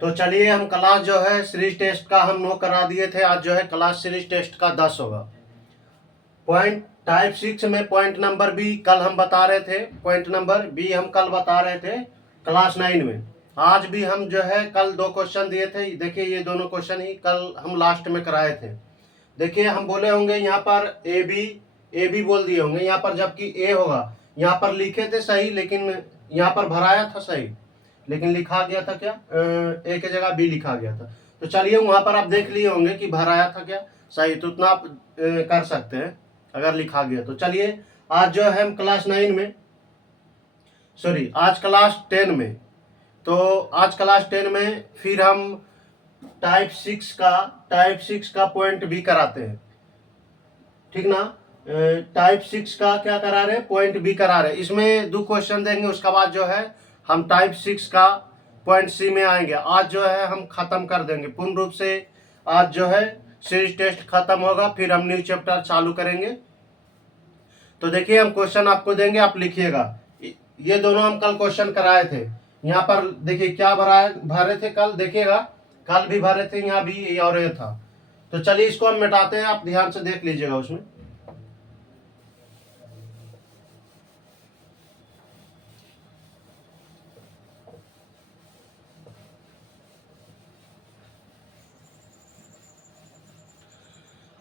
तो चलिए हम क्लास जो है सीरीज टेस्ट का हम 9 करा दिए थे। आज जो है क्लास सीरीज टेस्ट का 10 होगा। पॉइंट टाइप 6 में पॉइंट नंबर बी कल हम बता रहे थे, पॉइंट नंबर बी हम कल बता रहे थे क्लास 9 में। आज भी हम जो है कल 2 क्वेश्चन दिए थे। देखिए ये दोनों क्वेश्चन ही कल हम लास्ट में कराए थे। देखिए हम बोले होंगे यहाँ पर ए बी बोल दिए होंगे यहाँ पर, जबकि ए होगा। यहाँ पर लिखे थे सही, लेकिन यहाँ पर भराया था सही, लेकिन लिखा गया था क्या, ए की जगह बी लिखा गया था। तो चलिए वहां पर आप देख लिए होंगे कि भराया था क्या सही, तो उतना आप कर सकते हैं अगर लिखा गया तो। चलिए आज जो है हम क्लास 9 में, सॉरी आज क्लास 10 में, तो आज क्लास 10 में फिर हम टाइप 6 का पॉइंट बी कराते हैं, ठीक ना। टाइप 6 का क्या करा रहे हैं, पॉइंट बी करा रहे हैं। इसमें 2 क्वेश्चन देंगे, उसके बाद जो है हम टाइप 6 का पॉइंट सी में आएंगे। आज जो है हम खत्म कर देंगे पूर्ण रूप से। आज जो है सीरीज टेस्ट खत्म होगा, फिर हम न्यू चैप्टर चालू करेंगे। तो देखिए हम क्वेश्चन आपको देंगे, आप लिखिएगा। ये दोनों हम कल क्वेश्चन कराए थे। यहाँ पर देखिए क्या भरे थे कल, देखिएगा कल भी भरे थे, यहाँ भी ये और ये था। तो चलिए इसको हम मिटाते हैं, आप ध्यान से देख लीजिएगा उसमें।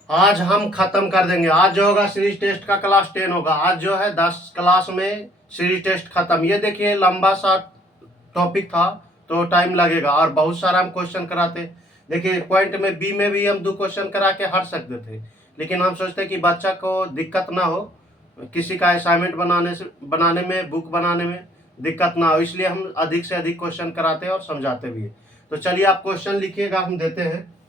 आज हम खत्म कर देंगे। आज जो होगा सीरीज टेस्ट का क्लास 10 होगा। आज जो है 10 क्लास में सीरीज टेस्ट खत्म। ये देखिए लंबा सा टॉपिक था तो टाइम लगेगा, और बहुत सारा हम क्वेश्चन कराते। देखिए पॉइंट में बी में भी हम 2 क्वेश्चन करा के हट सकते थे, लेकिन हम सोचते कि बच्चा को दिक्कत ना हो, किसी का असाइनमेंट बनाने में, बुक बनाने में दिक्कत ना हो, इसलिए हम अधिक से अधिक क्वेश्चन कराते हैं और समझाते भी है। तो चलिए आप क्वेश्चन लिखिएगा, हम देते हैं।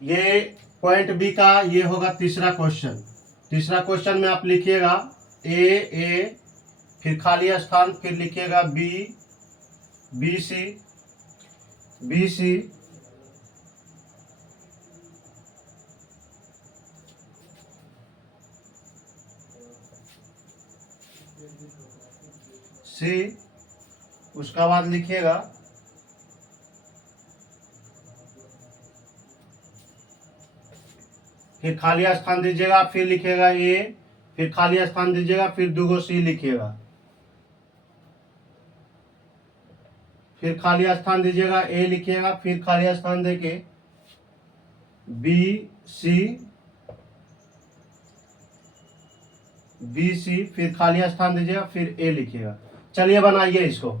ये पॉइंट बी का ये होगा तीसरा क्वेश्चन। तीसरा क्वेश्चन में आप लिखिएगा ए, फिर खाली स्थान, फिर लिखिएगा बी सी, सी, उसका बाद लिखिएगा फिर खाली स्थान दीजिएगा, फिर लिखिएगा ए, फिर खाली स्थान दीजिएगा, फिर 2 सी लिखिएगा, फिर खाली स्थान दीजिएगा, ए लिखिएगा, फिर खाली स्थान देके बी सी, फिर खाली स्थान दीजिएगा, फिर ए लिखिएगा। चलिए बनाइए इसको।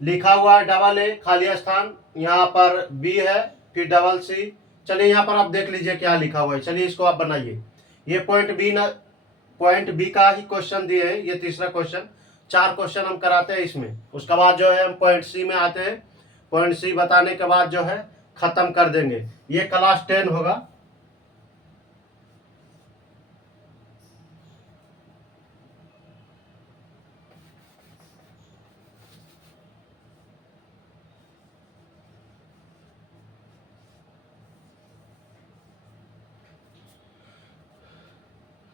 लिखा हुआ है डबल ए, खाली स्थान, यहाँ पर बी है, फिर डबल सी। चलिए यहाँ पर आप देख लीजिए क्या लिखा हुआ है। चलिए इसको आप बनाइए। ये पॉइंट बी का ही क्वेश्चन दिए है, ये तीसरा क्वेश्चन। 4 क्वेश्चन हम कराते हैं इसमें। उसके बाद जो है हम पॉइंट सी में आते हैं। पॉइंट सी बताने के बाद जो है खत्म कर देंगे। ये क्लास 10 होगा।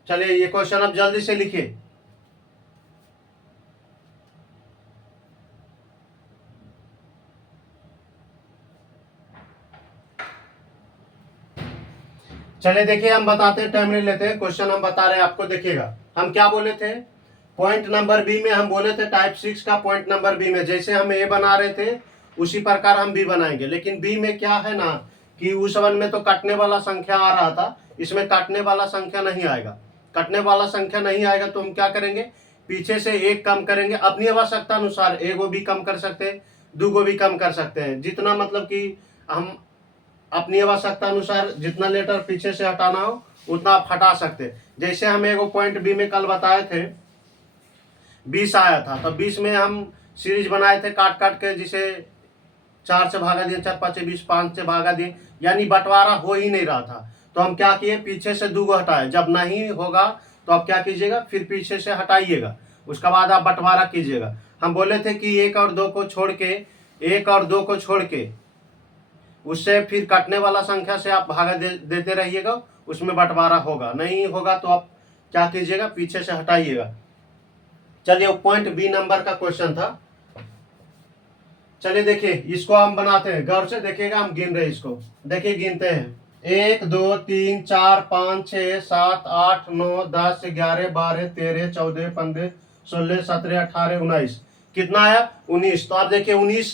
चलिए ये क्वेश्चन आप जल्दी से लिखिए। चलिए देखिए हम बताते हैं, टाइम नहीं लेते हैं, क्वेश्चन हम बता रहे हैं आपको। देखिएगा हम क्या बोले थे, पॉइंट नंबर बी में हम बोले थे टाइप 6 का पॉइंट नंबर बी में जैसे हम ए बना रहे थे उसी प्रकार हम बी बनाएंगे। लेकिन बी में क्या है ना कि उस वन में तो काटने वाला संख्या आ रहा था, इसमें काटने वाला संख्या नहीं आएगा। काटने वाला संख्या नहीं आएगा तो हम क्या करेंगे, पीछे से 1 कम करेंगे। अपनी आवश्यकता अनुसार 1 भी कम कर सकते हैं, 2 भी कम कर सकते हैं, जितना मतलब कि हम अपनी आवश्यकता अनुसार जितना लेटर पीछे से हटाना हो उतना आप हटा सकते हैं। जैसे हम एक पॉइंट बी में कल बताए थे 20 आया था, तो 20 में हम सीरीज बनाए थे काट काट के, जिसे 4 से भागा दिए, 4 5 20, 5 से भागा दिए, यानी बंटवारा हो ही नहीं रहा था। तो हम क्या किए, पीछे से 2 हटाए। जब नहीं होगा तो आप क्या कीजिएगा, फिर पीछे से हटाइएगा, उसके बाद आप बंटवारा कीजिएगा। हम बोले थे कि 1 और 2 को छोड़ के उससे फिर काटने वाला संख्या से आप भागा देते रहिएगा, उसमें बंटवारा होगा। नहीं होगा तो आप क्या कीजिएगा, पीछे से हटाइएगा। चलिए पॉइंट बी नंबर का क्वेश्चन था। चलिए देखिए इसको हम बनाते हैं, गौर से देखिएगा, हम गिन रहे हैं इसको। देखिए गिनते हैं, 1 2 3 4 5 6 7 8 9 10 11 12 13 14 15 16 17 18 19। कितना आया? 19। तो आप देखिए 19,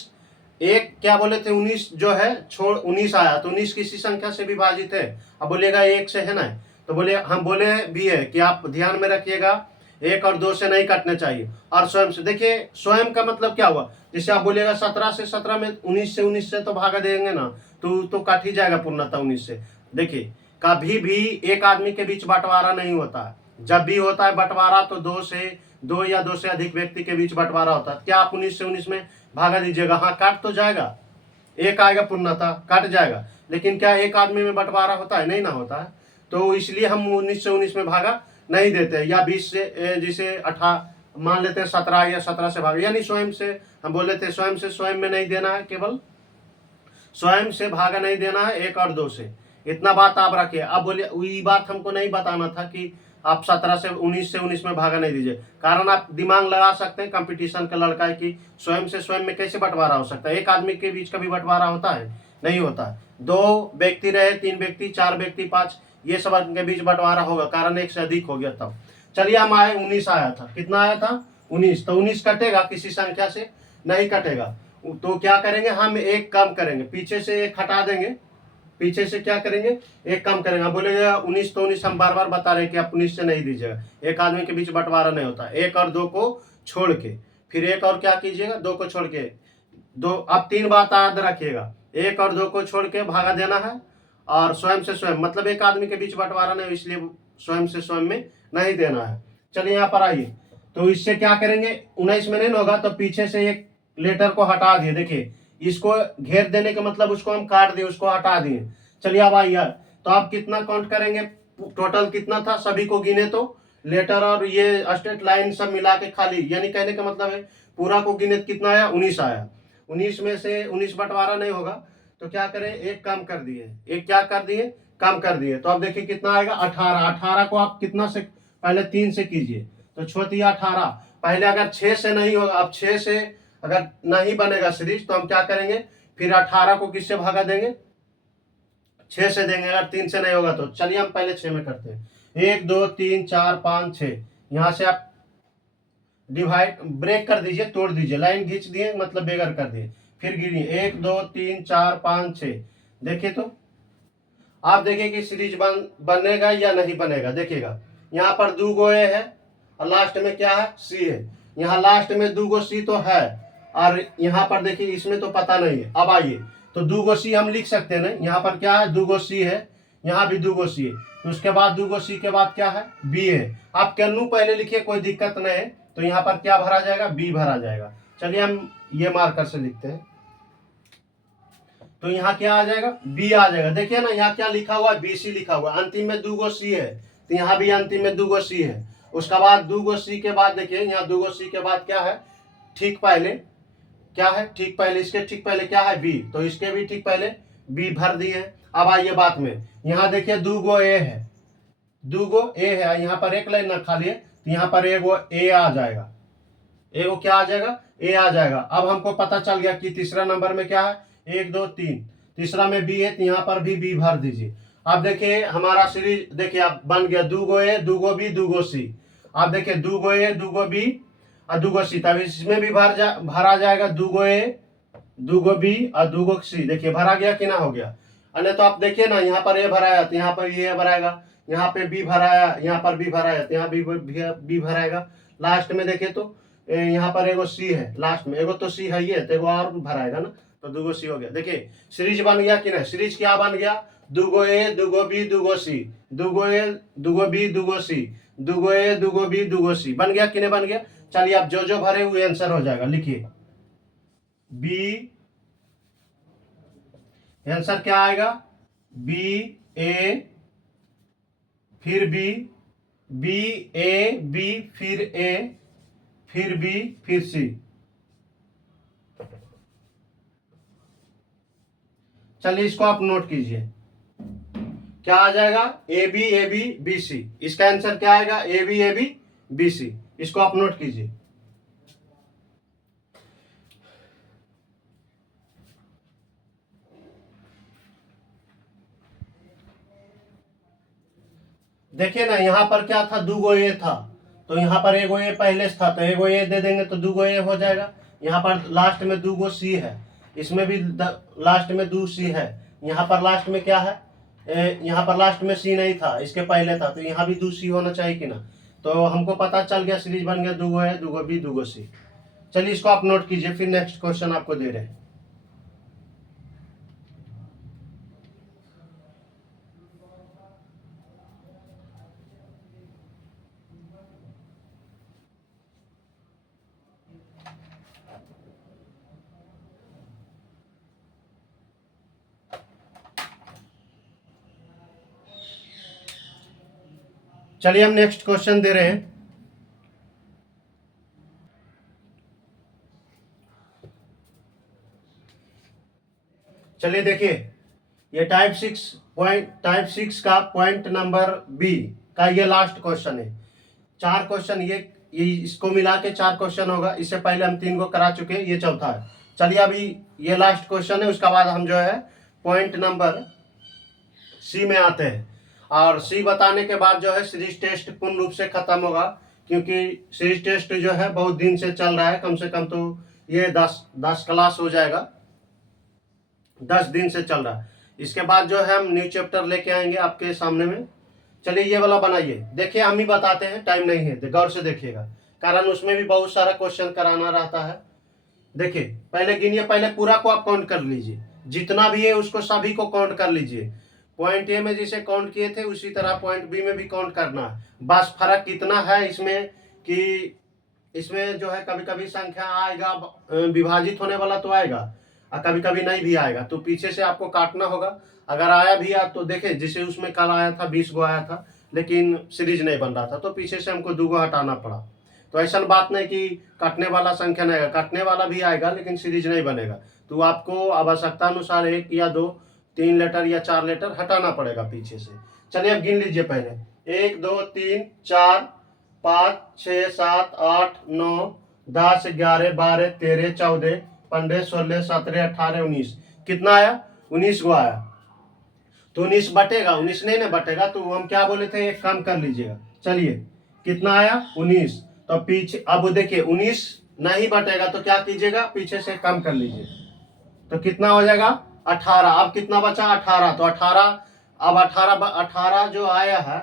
एक क्या बोले थे, 19 जो है छोड़ 19 आया, तो 19 किसी संख्या से विभाजित है। अब बोलिएगा एक से है ना, तो बोले हम बोले भी है कि आप ध्यान में रखिएगा, 1 और 2 से नहीं काटने चाहिए। और स्वयं से देखिए, स्वयं का मतलब क्या हुआ, जैसे आप बोलिएगा 17 से 17 में, 19 से तो भागा देंगे ना, तो काट ही जाएगा पूर्णतः 19 से। देखिए कभी भी एक आदमी के बीच बंटवारा नहीं होता है। जब भी होता है बंटवारा तो दो या दो से अधिक व्यक्ति के बीच बंटवारा होता है। क्या आप 19 से 19 में भागा दीजिएगा? हाँ, काट तो जाएगा, एक आएगा पूर्णतः, काट जाएगा। लेकिन क्या एक आदमी में बंटवारा होता है? नहीं ना होता है। तो इसलिए हम 19 से 19 में भागा नहीं देते, या 20 से जिसे 18 मान लेते हैं, 17 या 17 से भागा, यानी स्वयं से हम बोल लेते हैं, स्वयं से स्वयं में नहीं देना है, केवल स्वयं से भागा नहीं देना है 1 और 2 से। इतना बात आप रखिए। अब बोलिए वही बात हमको नहीं बताना था कि आप 17 से 19 में भागा नहीं दीजिए, कारण आप दिमाग लगा सकते हैं, कंपटीशन का लड़का है कि स्वयं से स्वयं में कैसे बंटवारा हो सकता है? एक आदमी के बीच कभी बंटवारा होता है? नहीं होता है। 2 व्यक्ति रहे, 3 व्यक्ति, 4 व्यक्ति, 5, ये सब के बीच बंटवारा होगा, कारण एक से अधिक हो गया तब। चलिए हम आए, 19 आया था। कितना आया था? 19। तो 19 कटेगा किसी संख्या से? नहीं कटेगा। तो क्या करेंगे, हम एक कम करेंगे, पीछे से एक हटा देंगे, पीछे से क्या करेंगे, एक कम करेंगे। आप बोलेगा 19 तो 19, हम बार बार बता रहे हैं कि आप 19 से नहीं दीजिएगा, एक आदमी के बीच बंटवारा नहीं होता। 1 और 2 को छोड़ के, फिर 1 और क्या कीजिएगा, 2 को छोड़ के, 2। अब 3 बात याद रखिएगा, 1 और 2 को छोड़ के भागा देना है, और स्वयं से स्वयं मतलब एक आदमी के बीच बंटवारा नहीं, इसलिए स्वयं से स्वयं में नहीं देना है। चलिए यहाँ पर आइए, तो इससे क्या करेंगे, 19 में नहीं होगा तो पीछे से एक लेटर को हटा दिए। देखिए इसको घेर देने का मतलब उसको हम काट दिए, उसको हटा दिए। चलिए अब आइए, तो आप कितना काउंट करेंगे, टोटल कितना था, सभी को गिने तो लेटर और ये स्ट्रेट लाइन सब मिला के खाली, यानी कहने का मतलब है पूरा को गिने कितना आया, 19 आया। 19 में से 19 बंटवारा नहीं होगा, तो क्या करें, एक कम कर दिए, एक क्या कर दिए, कम कर दिए। तो अब देखिए कितना आएगा, 18। 18 को आप कितना से, पहले 3 से कीजिए, तो छोटिया 18। पहले अगर 6 से नहीं होगा, अब 6 से अगर नहीं बनेगा सीरीज, तो हम क्या करेंगे, फिर 18 को किससे भागा देंगे, 6 से देंगे। अगर 3 से नहीं होगा तो चलिए हम पहले 6 में करते हैं। 1 2 3 4 5 6, यहां से आप डिवाइड ब्रेक कर दीजिए, तोड़ दीजिए, लाइन खींच दिए मतलब बेगर कर दिए, फिर गिनिए 1 2 3 4 5 6। देखिए तो आप देखिए कि सीरीज बनेगा या नहीं बनेगा। देखिएगा यहाँ पर 2 गो ए है और लास्ट में क्या है, सी है। यहाँ लास्ट में 2 गो सी तो है, और यहाँ पर देखिए इसमें तो पता नहीं है। अब आइए, तो 2 गो सी हम लिख सकते हैं ना, यहाँ पर क्या है, 2 गो सी है, यहाँ भी 2 गो सी है, तो उसके बाद 2 गो सी के बाद क्या है, बी है। आप कैनू पहले लिखिए, कोई दिक्कत नहीं है। तो यहाँ पर क्या भरा जाएगा, बी भरा जाएगा। चलिए हम ये मार्कर से लिखते हैं, तो यहाँ क्या आ जाएगा, बी आ जाएगा। देखिए ना यहाँ क्या लिखा हुआ है, BC लिखा हुआ है, अंतिम में 2 गो सी है, तो यहाँ भी अंतिम में 2 गो सी है। उसके बाद 2 गो सी के बाद देखिए यहाँ 2 गो सी के बाद क्या है, ठीक पहले क्या है, ठीक पहले, इसके ठीक पहले क्या है, बी, तो इसके भी ठीक पहले बी भर दिए। अब आइए बात में, यहाँ देखिए 2 गो ए है, 2 गो ए है, यहाँ पर एक लाइन ना खाली है, तो यहाँ पर एगो ए आ जाएगा, एगो क्या आ जाएगा, ए आ जाएगा। अब हमको पता चल गया कि तीसरा नंबर में क्या है, 1 2 3, तीसरा में बी है, तो यहाँ पर भी बी भर दीजिए। अब देखिए हमारा सीरीज देखिए अब बन गया, 2 गो ए 2 गो बी 2 गो सी। अब देखिए 2 गो ए 2 गो बी और 2 गो सी, तब इसमें भी भरा जाएगा 2 गो ए 2 गो बी और 2 गो सी। देखिए भरा गया कि ना हो गया। अन्य तो आप देखिए ना, यहाँ पर ए भराया तो यहाँ पर ये भराएगा, यहाँ पे बी भराया, यहाँ पर बी भराया तो यहाँ बी भराएगा। लास्ट में देखिए तो यहाँ पर एगो सी है, लास्ट में एगो तो सी है ये, तो एगो और भराएगा ना, तो 2 गो सी हो गया। देखिए सीरीज बन गया कि नहीं, सीरीज क्या बन गया, 2 गो ए 2 गो बी 2 गो सी, 2 गो ए 2 गो बी 2 गो सी, 2 गो ए 2 गो बी 2 गो सी, बन गया कि नहीं बन गया। चलिए आप जो जो भरे हुए आंसर हो जाएगा, लिखिए बी, आंसर क्या आएगा, बी ए फिर बी, बी ए बी फिर ए फिर बी फिर सी। चलिए इसको आप नोट कीजिए, क्या आ जाएगा, ए बी बी सी। इसका आंसर क्या आएगा, ए बी बी सी। इसको आप नोट कीजिए। देखिए ना, यहाँ पर क्या था, 2 ए था, तो यहाँ पर एगो ए पहले से था, तो एगो ए दे देंगे तो 2 ए हो जाएगा। यहाँ पर लास्ट में 2 सी है, इसमें भी लास्ट में 2 सी है। यहाँ पर लास्ट में क्या है, यहाँ पर लास्ट में सी नहीं था, इसके पहले था, तो यहाँ भी 2 सी होना चाहिए कि ना। तो हमको पता चल गया, सीरीज बन गया, 2 है, 2 बी, 2 सी। चलिए इसको आप नोट कीजिए, फिर नेक्स्ट क्वेश्चन आपको दे रहे हैं। चलिए हम नेक्स्ट क्वेश्चन दे रहे हैं। चलिए देखिए, ये टाइप 6 का पॉइंट नंबर बी का ये लास्ट क्वेश्चन है। 4 क्वेश्चन ये इसको मिला के 4 क्वेश्चन होगा। इससे पहले हम 3 को करा चुके हैं, ये चौथा है। चलिए अभी ये लास्ट क्वेश्चन है, उसके बाद हम जो है पॉइंट नंबर सी में आते हैं। और सी बताने के बाद जो है सीरीज टेस्ट पूर्ण रूप से खत्म होगा, क्योंकि सीरीज टेस्ट जो है बहुत दिन से चल रहा है, कम से कम तो ये 10 क्लास हो जाएगा, 10 दिन से चल रहा है। इसके बाद जो है हम न्यू चैप्टर लेके आएंगे आपके सामने में। चलिए ये वाला बनाइए, देखिए हम ही बताते हैं, टाइम नहीं है, गौर से देखिएगा, कारण उसमें भी बहुत सारा क्वेश्चन कराना रहता है। देखिए पहले गिनिए, पहले पूरा को आप काउंट कर लीजिए, जितना भी है उसको सभी को काउंट कर लीजिए। पॉइंट ए में जैसे काउंट किए थे उसी तरह पॉइंट बी में भी काउंट करना है। बस फर्क कितना है इसमें कि इसमें जो है कभी कभी संख्या आएगा, विभाजित होने वाला तो आएगा, और कभी कभी नहीं भी आएगा, तो पीछे से आपको काटना होगा। अगर आया भी आ तो देखे, जैसे उसमें कल आया था 20 गो आया था, लेकिन सीरीज नहीं बन रहा था, तो पीछे से हमको 2 गो हटाना पड़ा। तो ऐसा बात नहीं कि काटने वाला संख्या नहीं आएगा, काटने वाला भी आएगा लेकिन सीरीज नहीं बनेगा। तो आपको आवश्यकता अनुसार 1 या 2, 3 लेटर या 4 लेटर हटाना पड़ेगा पीछे से। चलिए अब गिन लीजिए पहले, 1 2 3 4 5 6 7 8 9 10 11 12 13 14 15 16 17 18 19। कितना आया, 19 गो आया। तो 19 बटेगा, 19 नहीं ना बटेगा, तो हम क्या बोले थे, एक काम कर लीजिएगा। चलिए कितना आया, 19। तो पीछे अब देखिए 19 नहीं बटेगा तो क्या कीजिएगा, पीछे से कम कर लीजिए, तो कितना हो जाएगा, 18। अब कितना बचा, 18। तो 18, अब 18 जो आया है,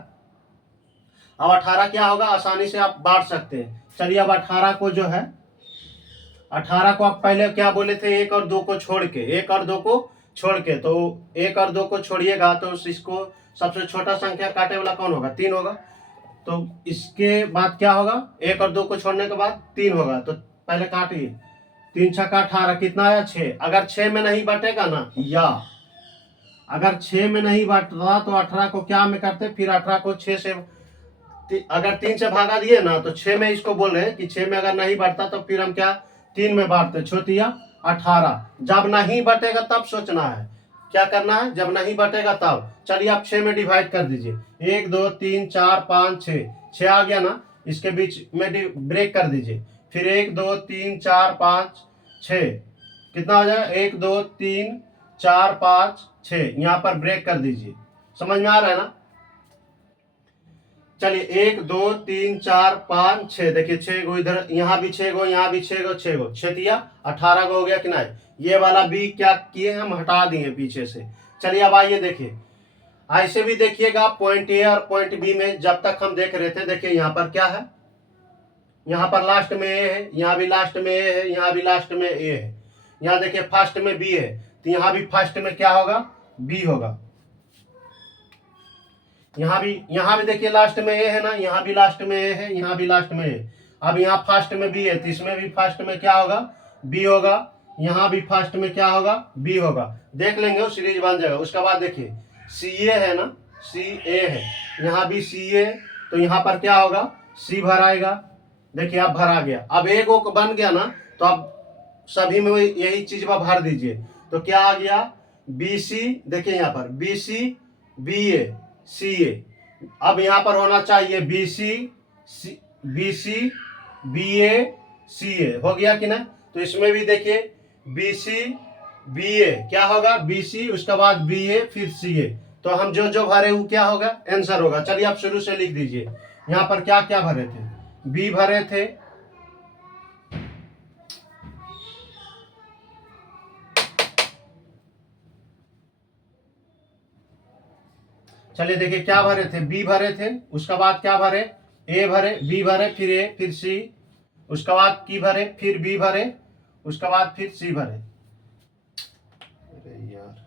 अब 18 क्या होगा, आसानी से आप बांट सकते हैं। चलिए अब 18 को जो है, 18 को आप पहले क्या बोले थे, 1 और 2 को छोड़ के, 1 और 2 को छोड़ के, तो 1 और 2 को छोड़िएगा तो इसको सबसे छोटा संख्या काटे वाला कौन होगा, 3 होगा। तो इसके बाद क्या होगा, 1 और 2 को छोड़ने के बाद 3 होगा, तो पहले काटिए, 3 छक्का 18, कितना आया, 6। अगर 6 में नहीं बटेगा ना, या अगर 6 में नहीं बटता तो 18 को क्या में करते, फिर 18 को 6 से, अगर 3 से भागा दिए ना तो 6 में, इसको बोल रहे हैं कि 6 में अगर नहीं बढ़ता तो फिर हम क्या, 3 में बांटते, छोटिया 18। जब नहीं बटेगा तब सोचना है, क्या करना है, जब नहीं बटेगा तब। चलिए आप 6 में डिवाइड कर दीजिए, 1 2 3 4 5 6, 6 आ गया ना, इसके बीच में ब्रेक कर दीजिए, फिर 1 2 3 4 5 6, कितना हो जाएगा, 1 2 3 4 5 6, यहाँ पर ब्रेक कर दीजिए। समझ में आ रहा है ना। चलिए 1 2 3 4 5 6, देखिए 6 गो इधर, यहाँ भी 6 गो, यहाँ भी 6 गो, 6 गो, 6 18 गो हो गया कि नहीं। ये वाला भी क्या किए, हम हटा दिए पीछे से। चलिए अब आइए देखिए, ऐसे भी देखिएगा पॉइंट ए और पॉइंट बी में, जब तक हम देख रहे थे, देखिए यहाँ पर क्या है, यहाँ पर लास्ट में ए है, यहाँ भी लास्ट में ए है, यहाँ भी लास्ट में ए है, यहाँ देखिए फर्स्ट में बी है, तो यहाँ भी फर्स्ट में क्या होगा, बी होगा। यहाँ भी देखिए लास्ट में ए है ना, यहाँ भी लास्ट में ए है, यहाँ भी लास्ट में ए। अब यहाँ फर्स्ट में बी है, तो इसमें भी फर्स्ट में क्या होगा, बी होगा। यहाँ भी फर्स्ट में क्या होगा, बी होगा। देख लेंगे, वो सीरीज बन जाएगा। उसके बाद देखिए सी ए है ना, सी ए है, यहाँ भी सी ए, तो यहाँ पर क्या होगा, सी भर आएगा। देखिए अब भर आ गया। अब एक बन गया ना, तो अब सभी में यही चीज भर दीजिए, तो क्या आ गया, बी सी। देखिए यहाँ पर B C, B A, C ए। अब यहाँ पर होना चाहिए B C, B C, B A, C A, हो गया कि ना। तो इसमें भी देखिए बी सी, बी ए, क्या होगा, बी सी, उसके बाद बी ए, फिर सी ए। तो हम जो जो भरे वो क्या होगा, आंसर होगा। चलिए आप शुरू से लिख दीजिए। यहाँ पर क्या क्या भरे थे, बी भरे थे, चलिए देखिए क्या भरे थे, बी भरे थे, उसके बाद क्या भरे, ए भरे, बी भरे, फिर ए, फिर सी, उसके बाद की भरे, फिर बी भरे, उसके बाद फिर सी भरे। अरे यार,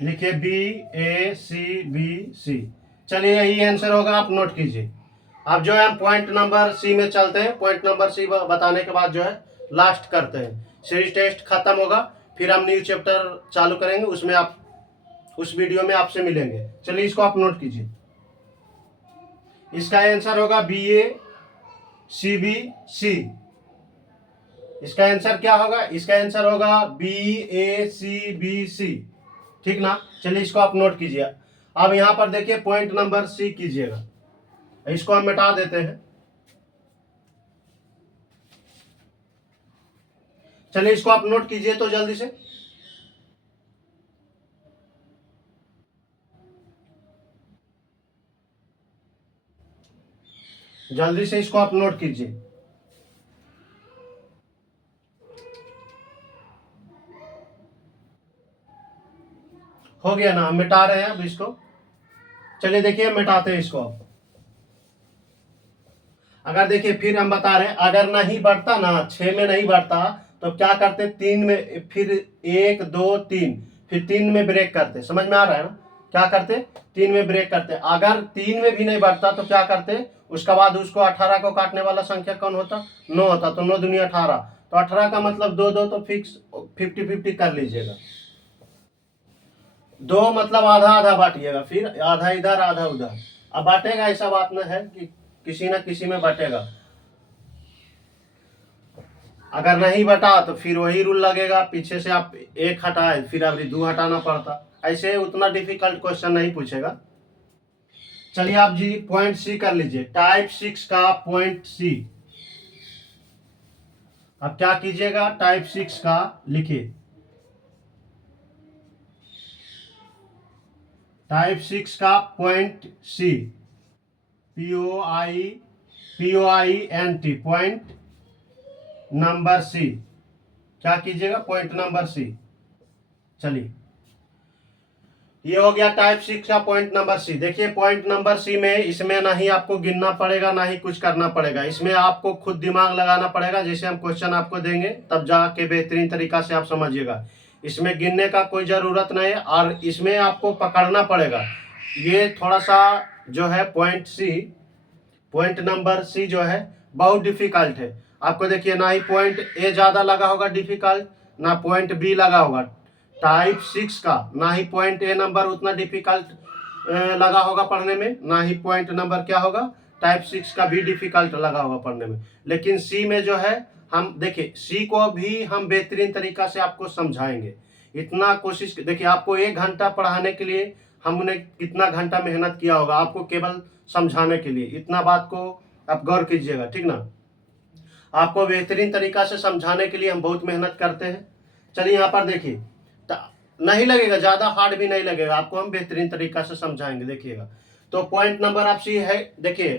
लिखिए बी ए सी बी सी। चलिए यही आंसर होगा, आप नोट कीजिए। अब जो है हम पॉइंट नंबर सी में चलते हैं। पॉइंट नंबर सी बताने के बाद जो है लास्ट करते हैं, सीरीज टेस्ट खत्म होगा, फिर हम न्यू चैप्टर चालू करेंगे, उसमें आप उस वीडियो में आपसे मिलेंगे। चलिए इसको आप नोट कीजिए। इसका आंसर होगा बी ए सी बी सी। इसका आंसर क्या होगा, इसका आंसर होगा बी ए सी बी सी, ठीक ना। चलिए इसको आप नोट कीजिए। अब यहां पर देखिए पॉइंट नंबर सी कीजिएगा, इसको हम मिटा देते हैं। चलिए इसको आप नोट कीजिए तो जल्दी से। जल्दी से इसको आप नोट कीजिए। हो गया ना, हम मिटा रहे हैं अब इसको। चलिए देखिए मिटाते हैं इसको अब। अगर देखिए फिर हम बता रहे हैं, अगर नहीं बढ़ता ना, 6 में नहीं बढ़ता तो क्या करते, 3 में, फिर 1 2 3, फिर 3 में ब्रेक करते। समझ में आ रहा है ना, क्या करते, 3 में ब्रेक करते। अगर 3 में भी नहीं बढ़ता तो क्या करते, उसके बाद उसको 18 को काटने वाला संख्या कौन होता, 9 होता। तो 9 दूनी 18, तो 18 का मतलब 2 2, तो फिक्स 50-50 कर लीजिएगा। 2 मतलब आधा आधा बांटिएगा, फिर आधा इधर आधा उधर। अब बांटेगा, ऐसा बात न है कि किसी न किसी में बटेगा। अगर नहीं बटा तो फिर वही रूल लगेगा, पीछे से आप 1 हटाए फिर अभी 2 हटाना पड़ता। ऐसे उतना डिफिकल्ट क्वेश्चन नहीं पूछेगा। चलिए आप जी पॉइंट सी कर लीजिए, टाइप 6 का पॉइंट सी। अब क्या कीजिएगा, टाइप 6 का लिखिए, टाइप 6 का point C, POINT, point number C. क्या कीजिएगा, पॉइंट नंबर सी। चलिए ये हो गया टाइप 6 का पॉइंट नंबर सी। देखिए पॉइंट नंबर सी में, इसमें ना ही आपको गिनना पड़ेगा ना ही कुछ करना पड़ेगा, इसमें आपको खुद दिमाग लगाना पड़ेगा। जैसे हम क्वेश्चन आपको देंगे तब जाके बेहतरीन तरीका से आप समझिएगा। इसमें गिनने का कोई जरूरत नहीं है, और इसमें आपको पकड़ना पड़ेगा। ये थोड़ा सा जो है point C, point number C जो है बहुत डिफिकल्ट है। आपको देखिए ना ही पॉइंट ए ज्यादा लगा होगा डिफिकल्ट, ना पॉइंट बी लगा होगा। टाइप 6 का ना ही पॉइंट ए नंबर उतना डिफिकल्ट लगा होगा पढ़ने में, ना ही पॉइंट नंबर क्या होगा, टाइप 6 का भी डिफिकल्ट लगा होगा पढ़ने में। लेकिन सी में जो है, हम देखिए सी को भी हम बेहतरीन तरीका से आपको समझाएंगे। इतना कोशिश देखिए, आपको 1 घंटा पढ़ाने के लिए हमने कितना घंटा मेहनत किया होगा आपको केवल समझाने के लिए। इतना बात को आप गौर कीजिएगा, ठीक ना। आपको बेहतरीन तरीका से समझाने के लिए हम बहुत मेहनत करते हैं। चलिए यहाँ पर देखिए, नहीं लगेगा, ज्यादा हार्ड भी नहीं लगेगा, आपको हम बेहतरीन तरीका से समझाएंगे, देखिएगा। तो पॉइंट नंबर आप सी है, देखिए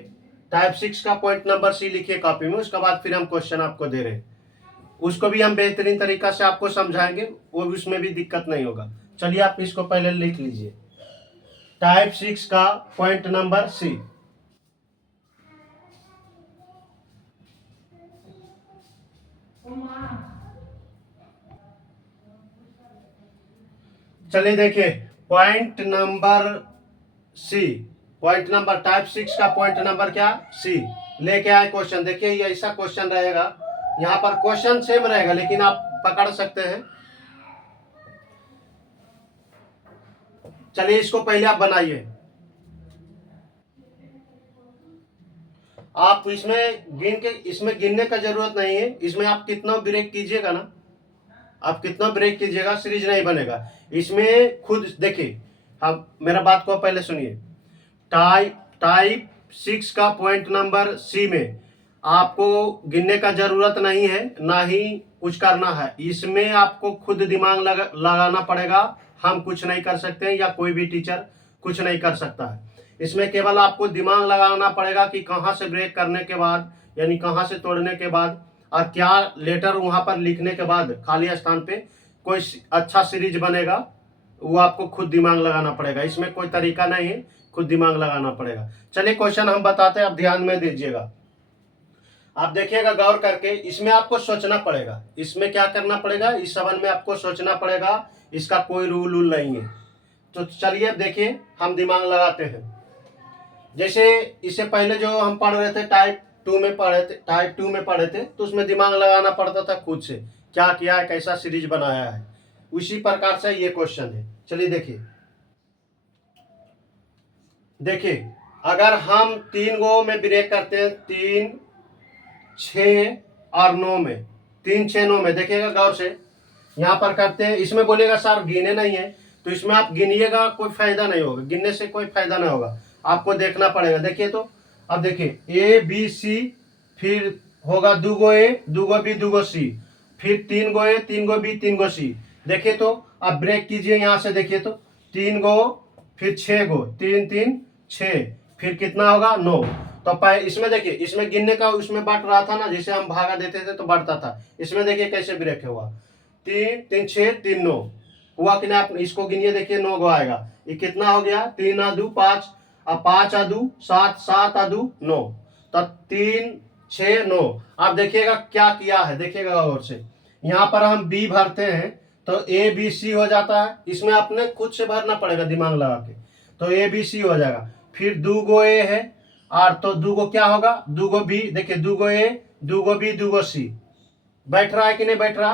टाइप 6 का पॉइंट नंबर सी लिखिए कॉपी में। उसके बाद फिर हम क्वेश्चन आपको दे रहे हैं, उसको भी हम बेहतरीन तरीका से आपको समझाएंगे, वो उसमें भी दिक्कत नहीं होगा। चलिए आप इसको पहले लिख लीजिए, टाइप 6 का पॉइंट नंबर सी। चलिए देखिए point number C, point number type 6 का पॉइंट नंबर क्या, सी। लेके आए क्वेश्चन। देखिए ये ऐसा क्वेश्चन रहेगा, यहाँ पर क्वेश्चन सेम रहेगा लेकिन आप पकड़ सकते हैं। चलिए इसको पहले आप बनाइए। आप इसमें गिनने का जरूरत नहीं है, इसमें आप कितना ब्रेक कीजिएगा ना, आप कितना ब्रेक कीजिएगा सीरीज नहीं बनेगा। इसमें खुद देखिए, आप मेरा बात को पहले सुनिए। टाइप 6 का पॉइंट नंबर सी में आपको गिनने का जरूरत नहीं है, ना ही कुछ करना है। इसमें आपको खुद दिमाग लगाना पड़ेगा। हम कुछ नहीं कर सकते या कोई भी टीचर कुछ नहीं कर सकता है। इसमें केवल आपको दिमाग लगाना पड़ेगा कि कहाँ से ब्रेक करने के बाद, यानी कहाँ से तोड़ने के बाद, और क्या लेटर वहां पर लिखने के बाद खाली स्थान पे कोई अच्छा सीरीज बनेगा, वो आपको खुद दिमाग लगाना पड़ेगा। इसमें कोई तरीका नहीं है, खुद दिमाग लगाना पड़ेगा। चलिए क्वेश्चन हम बताते हैं, आप ध्यान में दीजिएगा, आप देखिएगा गौर करके। इसमें आपको सोचना पड़ेगा, इसमें क्या करना पड़ेगा, इस सवाल में आपको सोचना पड़ेगा। इसका कोई रूल नहीं है। तो चलिए अब देखिए, हम दिमाग लगाते हैं। जैसे इससे पहले जो हम पढ़ रहे थे टाइप 2 में पढ़े थे, तो उसमें दिमाग लगाना पड़ता था खुद से, क्या किया है, कैसा सीरीज बनाया है। उसी प्रकार से ये क्वेश्चन है। चलिए देखिए अगर हम 3 गो में ब्रेक करते हैं, 3, 6 और 9 में, 3, 6, 9 में, देखिएगा गौर से, यहाँ पर करते हैं। इसमें बोलेगा सर गिने नहीं है, तो इसमें आप गिनिएगा, कोई फायदा नहीं होगा, गिनने से कोई फायदा नहीं होगा, आपको देखना पड़ेगा। देखिए तो अब देखिए ए बी सी, फिर होगा 2 गो ए, 2 गो बी, 2 गो सी, फिर 3 गो ए, 3 गो बी, 3 गो सी। देखिए तो अब ब्रेक कीजिए यहाँ से, देखिए तो 3 गो, फिर 6 गो, 3, 3, 6, फिर कितना होगा 9। तो इसमें देखिए, इसमें गिनने का उसमें बढ़ रहा था ना, जैसे हम भागा देते थे तो बढ़ता था। इसमें देखिए कैसे ब्रेक हुआ, 3, 3, 6, 3, 9 हुआ कि नहीं। आप इसको गिनिए, देखिए 9 गो आएगा। ये कितना हो गया, 3 आदू 5, अब 5 आदू 7, 7 आदू 9, तो 3, 6, 9। आप देखिएगा क्या किया है, देखिएगा गौर से। यहाँ पर हम बी भरते हैं तो ए बी सी हो जाता है। इसमें अपने खुद से भरना पड़ेगा दिमाग लगा के, तो ए बी सी हो जाएगा। फिर 2 गो ए है, और तो 2 गो क्या होगा, 2 गो बी। देखिए 2 गो ए, 2 गो बी, 2 गो सी। बैठ रहा है कि नहीं बैठ रहा।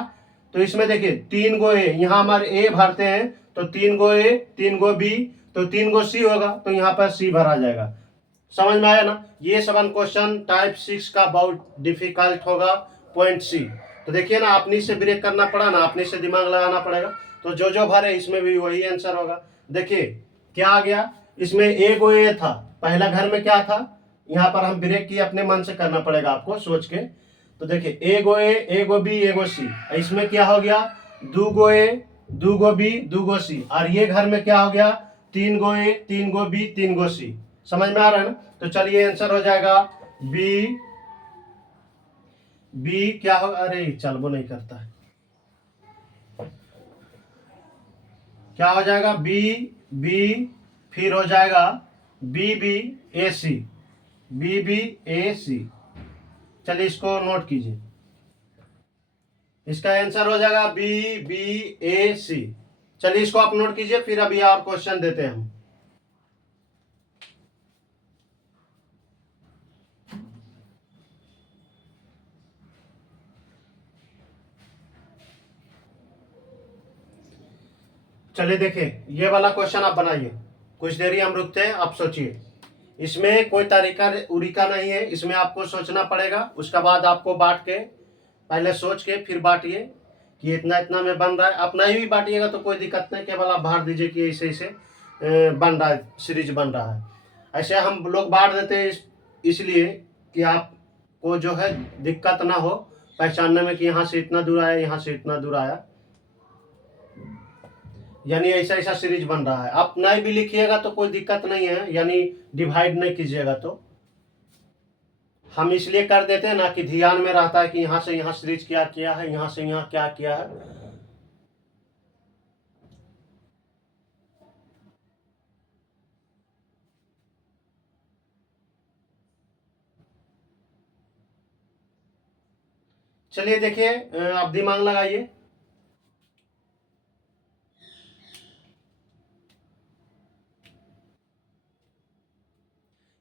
तो इसमें देखिए 3 गो ए, यहाँ हमारे ए भरते हैं तो 3 गो ए, 3 गो बी, तो 3 गो सी होगा, तो यहाँ पर सी भरा जाएगा। समझ में आया ना। ये 7 क्वेश्चन टाइप 6 का बहुत डिफिकल्ट होगा, पॉइंट सी। तो देखिए ना, अपनी से ब्रेक करना पड़ा ना, अपने से दिमाग लगाना पड़ेगा। तो जो भरे इसमें भी वही आंसर होगा। देखिए क्या आ गया, इसमें ए गो ए था, पहला घर में क्या था, यहाँ पर हम ब्रेक किए, अपने मन से करना पड़ेगा आपको सोच के। तो देखिए ए गो ए, ए गो बी, ए गो सी। इसमें क्या हो गया, 2 गो ए, 2 गो बी, 2 गो सी। और ये घर में क्या हो गया, 3 गो ए, 3 गो बी, 3 गो सी। समझ में आ रहा है ना। तो चलिए आंसर हो जाएगा बी। बी क्या होगा, अरे चल वो नहीं करता है, क्या हो जाएगा, बी बी, फिर हो जाएगा B B A C, B B A सी। चलिए इसको नोट कीजिए, इसका आंसर हो जाएगा बी बी ए सी। चलिए इसको आप नोट कीजिए, फिर अभी और क्वेश्चन देते हैं हम। चलिए देखिए, ये वाला क्वेश्चन आप बनाइए, कुछ देरी हम रुकते हैं, आप सोचिए। इसमें कोई तरीका उरीका नहीं है, इसमें आपको सोचना पड़ेगा। उसके बाद आपको बांट के, पहले सोच के फिर बांटिए कि इतना इतना में बन रहा है। आप नहीं भी बांटिएगा तो कोई दिक्कत नहीं, केवल आप बांट दीजिए कि ऐसे ऐसे बन रहा है, सीरीज बन रहा है। ऐसे हम लोग बांट देते हैं इसलिए कि आपको जो है दिक्कत ना हो पहचानने में कि यहाँ से इतना दूर आया, यहाँ से इतना दूर आया, यानी ऐसा ऐसा सीरीज बन रहा है। आप नहीं भी लिखिएगा तो कोई दिक्कत नहीं है, यानी डिवाइड नहीं कीजिएगा। तो हम इसलिए कर देते हैं ना कि ध्यान में रहता है कि यहाँ से यहाँ सीरीज क्या किया है, यहाँ से यहाँ क्या किया है। चलिए देखिए, आप दिमाग लगाइए।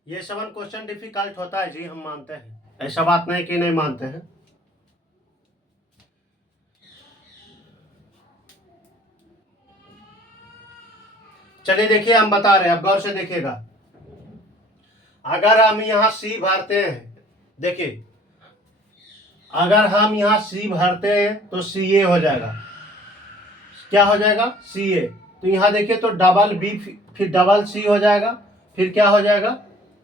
ये 7 क्वेश्चन डिफिकल्ट होता है जी, हम मानते हैं, ऐसा बात नहीं कि नहीं मानते हैं। चलिए देखिए, हम बता रहे हैं, अब गौर से देखिएगा। अगर हम यहाँ सी भरते हैं, देखिए अगर हम यहाँ सी भरते हैं तो सी ए हो जाएगा। क्या हो जाएगा, सी ए। तो यहाँ देखिए तो डबल बी, फिर डबल सी हो जाएगा, फिर क्या हो जाएगा,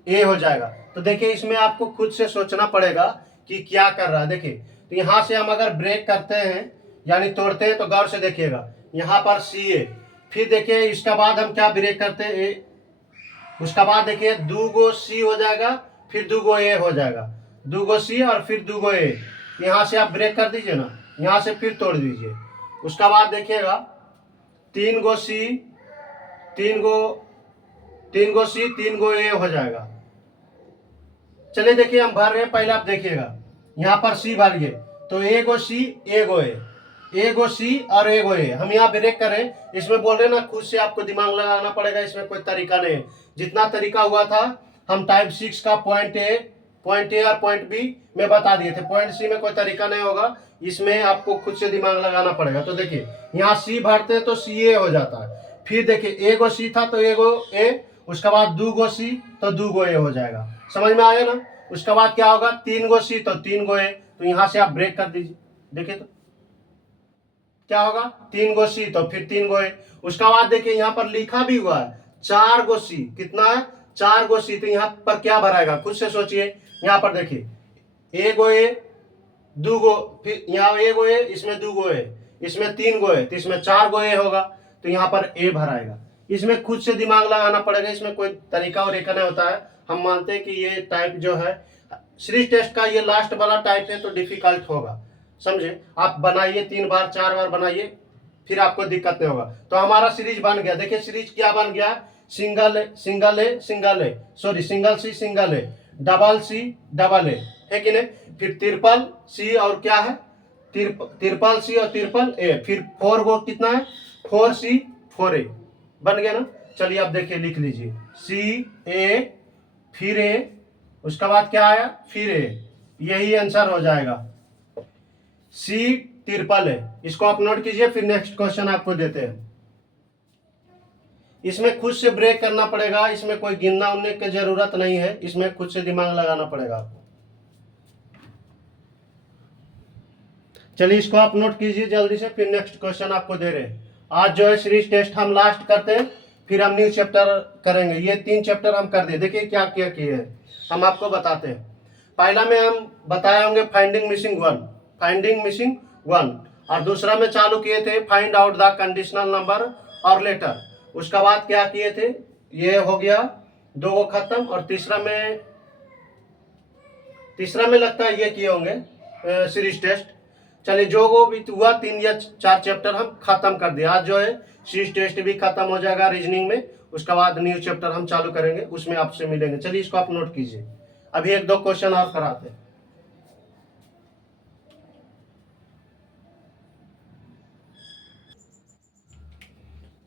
ए हो जाएगा। तो देखिए इसमें आपको खुद से सोचना पड़ेगा कि क्या कर रहा है। देखिए तो यहाँ से हम अगर ब्रेक करते हैं यानी तोड़ते हैं तो गौर से देखिएगा, यहाँ पर सी ए, फिर देखिए इसके बाद हम क्या ब्रेक करते हैं ए, उसका बाद देखिए 2 गो सी हो जाएगा, फिर 2 गो ए हो जाएगा, 2 गो सी और फिर 2 गो ए। यहाँ से आप ब्रेक कर दीजिए ना, यहाँ से फिर तोड़ दीजिए। उसका बाद देखिएगा 3 गो सी, 3 गो 3 गो सी, 3 गो ए हो जाएगा। चलिए देखिए हम भर रहे हैं, पहले आप देखिएगा यहाँ पर सी भरिए तो ए गो सी, ए गो ए गो सी और ए गो ए। हम यहाँ ब्रेक करें, इसमें बोल रहे ना खुद से आपको दिमाग लगाना पड़ेगा, इसमें कोई तरीका नहीं है। जितना तरीका हुआ था हम टाइप 6 का पॉइंट ए और पॉइंट बी में बता दिए थे, पॉइंट सी में कोई तरीका नहीं होगा, इसमें आपको खुद से दिमाग लगाना पड़ेगा। तो देखिए यहाँ सी भरते तो सी ए हो जाता है, फिर देखिए ए गो सी था तो ए गो ए, उसके बाद 2 गो सी तो 2 गो ए हो जाएगा। समझ में आया ना। उसके बाद क्या होगा 3 गो सी तो 3 गो ए, तो यहाँ से आप ब्रेक कर दीजिए। देखिए तो क्या होगा 3 गो सी तो फिर 3 गो ए। उसका बाद देखिए यहाँ पर लिखा भी हुआ है 4 गो सी, कितना है 4 गो सी, तो यहाँ पर क्या भराएगा खुद से सोचिए। यहाँ पर देखिए ए गो ए, 2 गो, फिर यहाँ ए गो ए, इसमें 2 गो ए, इसमें 3 गो ए, तो इसमें 4 गो ए होगा, तो यहाँ पर ए भराएगा। इसमें खुद से दिमाग लगाना पड़ेगा, इसमें कोई तरीका और नहीं होता है। हम मानते हैं कि ये टाइप जो है सीरीज टेस्ट का ये लास्ट वाला टाइप है तो डिफिकल्ट होगा, समझे। आप बनाइए 3 बार 4 बार बनाइए, फिर आपको दिक्कत नहीं होगा। तो हमारा सीरीज बन गया। देखिए सीरीज क्या बन गया, single A single A single A, sorry single C single A, double C double A, है कि नहीं। फिर ट्रिपल सी और क्या है ट्रिपल सी और ट्रिपल ए, फिर 4 गो कितना है 4 सी 4 ए, बन गया ना। चलिए आप देखिए लिख लीजिए सी ए फिर ए, उसका बाद क्या आया फिर ए, यही आंसर हो जाएगा सी ट्रिपल ए। इसको आप नोट कीजिए, फिर नेक्स्ट क्वेश्चन आपको देते हैं। इसमें खुद से ब्रेक करना पड़ेगा, इसमें कोई गिनना उनने की जरूरत नहीं है, इसमें खुद से दिमाग लगाना पड़ेगा आपको। चलिए इसको आप नोट कीजिए जल्दी से, फिर नेक्स्ट क्वेश्चन आपको दे रहे हैं। आज जो है सीरीज टेस्ट हम लास्ट करते हैं, फिर हम न्यू चैप्टर करेंगे। ये 3 चैप्टर हम कर दिए। देखिए क्या क्या किए हैं हम आपको बताते हैं। पहला में हम बताए होंगे फाइंडिंग मिसिंग वन, और दूसरा में चालू किए थे find out the conditional number और लेटर। उसका बाद क्या किए थे, ये हो गया 2 गो खत्म, और तीसरा में लगता है ये किए होंगे सीरीज टेस्ट। चलिए जो वो भी हुआ 3 या 4 चैप्टर हम खत्म कर दिया। आज जो है सीरीज टेस्ट भी खत्म हो जाएगा रीजनिंग में, उसके बाद न्यू चैप्टर हम चालू करेंगे, उसमें आपसे मिलेंगे। चलिए इसको आप नोट कीजिए। अभी 1-2 क्वेश्चन और कराते हैं।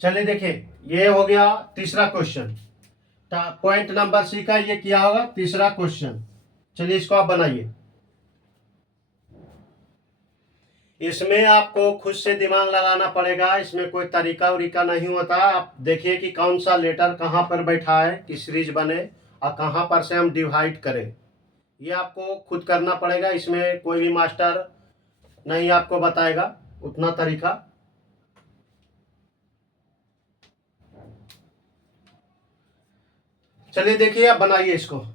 चलिए देखिए ये हो गया तीसरा क्वेश्चन, पॉइंट नंबर सी का ये किया होगा तीसरा क्वेश्चन। चलिए इसको आप बनाइए। इसमें आपको खुद से दिमाग लगाना पड़ेगा, इसमें कोई तरीका उरीका नहीं होता। आप देखिए कि कौन सा लेटर कहाँ पर बैठा है कि सीरीज बने, और कहाँ पर से हम डिवाइड करें, ये आपको खुद करना पड़ेगा। इसमें कोई भी मास्टर नहीं आपको बताएगा उतना तरीका। चलिए देखिए आप बनाइए इसको।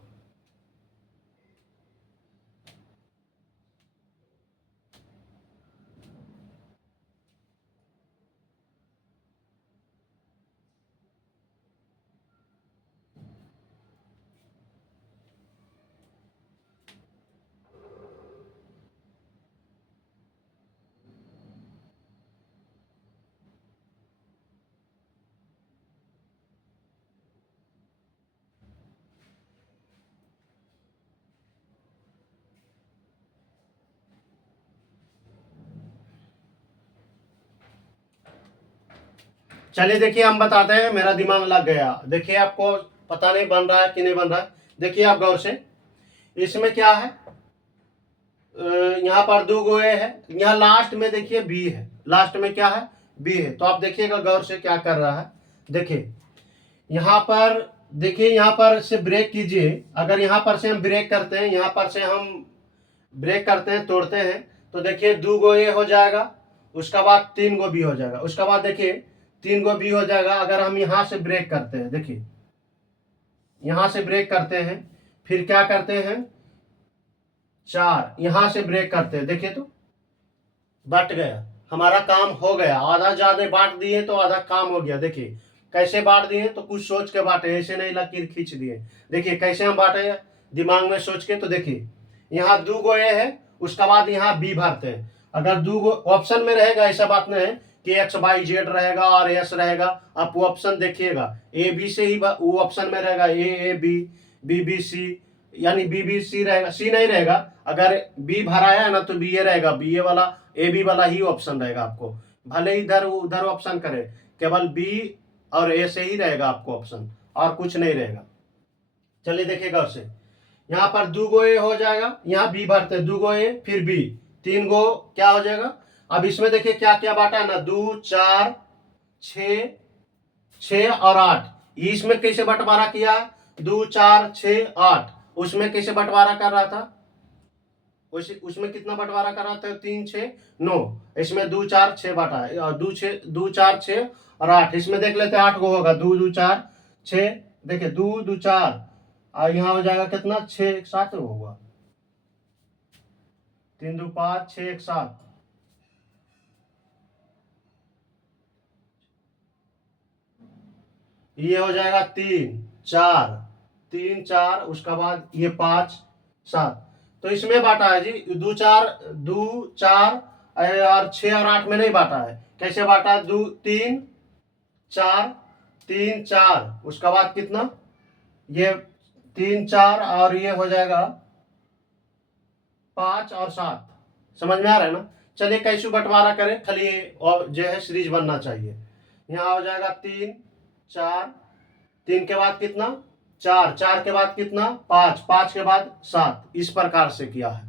चलिए देखिए हम बताते हैं, मेरा दिमाग लग गया। देखिए आपको पता नहीं बन रहा है कि नहीं बन रहा है, देखिए आप गौर से। इसमें क्या है यहाँ पर 2 गो ए है, यहाँ लास्ट में देखिए बी है, लास्ट में क्या है बी है। तो आप देखिएगा गौर से क्या कर रहा है। देखिए यहाँ पर देखिए, यहाँ पर से ब्रेक कीजिए। अगर यहाँ पर से हम ब्रेक करते हैं, यहाँ पर से हम ब्रेक करते हैं तोड़ते हैं, तो देखिए 2 गो ए हो जाएगा, उसका बाद 3 गो बी हो जाएगा, उसका बाद देखिए 3 गो बी हो जाएगा। अगर हम यहाँ से ब्रेक करते हैं, देखिए यहाँ से ब्रेक करते हैं फिर क्या करते हैं 4, यहां से ब्रेक करते हैं, देखिए तो बट गया, हमारा काम हो गया। आधा ज्यादा बांट दिए तो आधा काम हो गया। देखिए कैसे बांट दिए, तो कुछ सोच के बांटे, ऐसे नहीं लकीर खींच दिए। देखिए कैसे हम बांटे दिमाग में सोच के, तो देखिए यहाँ 2 गो ए है, उसका बाद यहाँ बी भरते हैं। अगर 2 गो ऑप्शन में रहेगा, ऐसा बात नहीं है कि एक्स वाई जेड रहेगा और एस रहेगा। आप वो ऑप्शन देखिएगा, ए बी से ही वो ऑप्शन में रहेगा, A B, B B C, यानी बी बी सी रहेगा, सी नहीं रहेगा। अगर बी भराया है ना तो बी ए रहेगा, बी ए वाला ए बी वाला ही ऑप्शन रहेगा आपको, भले इधर उधर ऑप्शन करे, केवल बी और ए से ही रहेगा आपको ऑप्शन, और कुछ नहीं रहेगा। चलिए देखिए गौर से, यहाँ पर 2 गो ए हो जाएगा, यहाँ बी भरते 2 गो ए फिर बी, 3 गो क्या हो जाएगा। अब इसमें देखिए क्या क्या बांटा है ना, 2 4 6, 6 और 8, इसमें कैसे बंटवारा किया, 2 4 6 8, उसमें कैसे बंटवारा कर रहा था, उसमें कितना बंटवारा कर रहा था, 3 6 9, इसमें 2 4 6 बांटा है, और 2 4 6 और 8, इसमें देख लेते हैं 8 गो होगा, 2 2 4 6, देखिए 2 2 4, और यहाँ हो जाएगा कितना 6 1 7 होगा, 3 2 5 6 1 7, ये हो जाएगा 3 4 3 4, उसका बाद ये 5 7, तो इसमें बांटा है जी 2 4 2 4 और 6 और 8 में नहीं बांटा है। कैसे बांटा है, 2 3 4 3 4, उसका बाद कितना, ये 3 4 और ये हो जाएगा 5 और 7, समझ में आ रहा है ना। चलिए कैसे बंटवारा करें, खाली और जो है सीरीज बनना चाहिए। यहाँ हो जाएगा 3 4, 3 के बाद कितना 4, 4 के बाद कितना 5, 5 के बाद 7, इस प्रकार से किया है।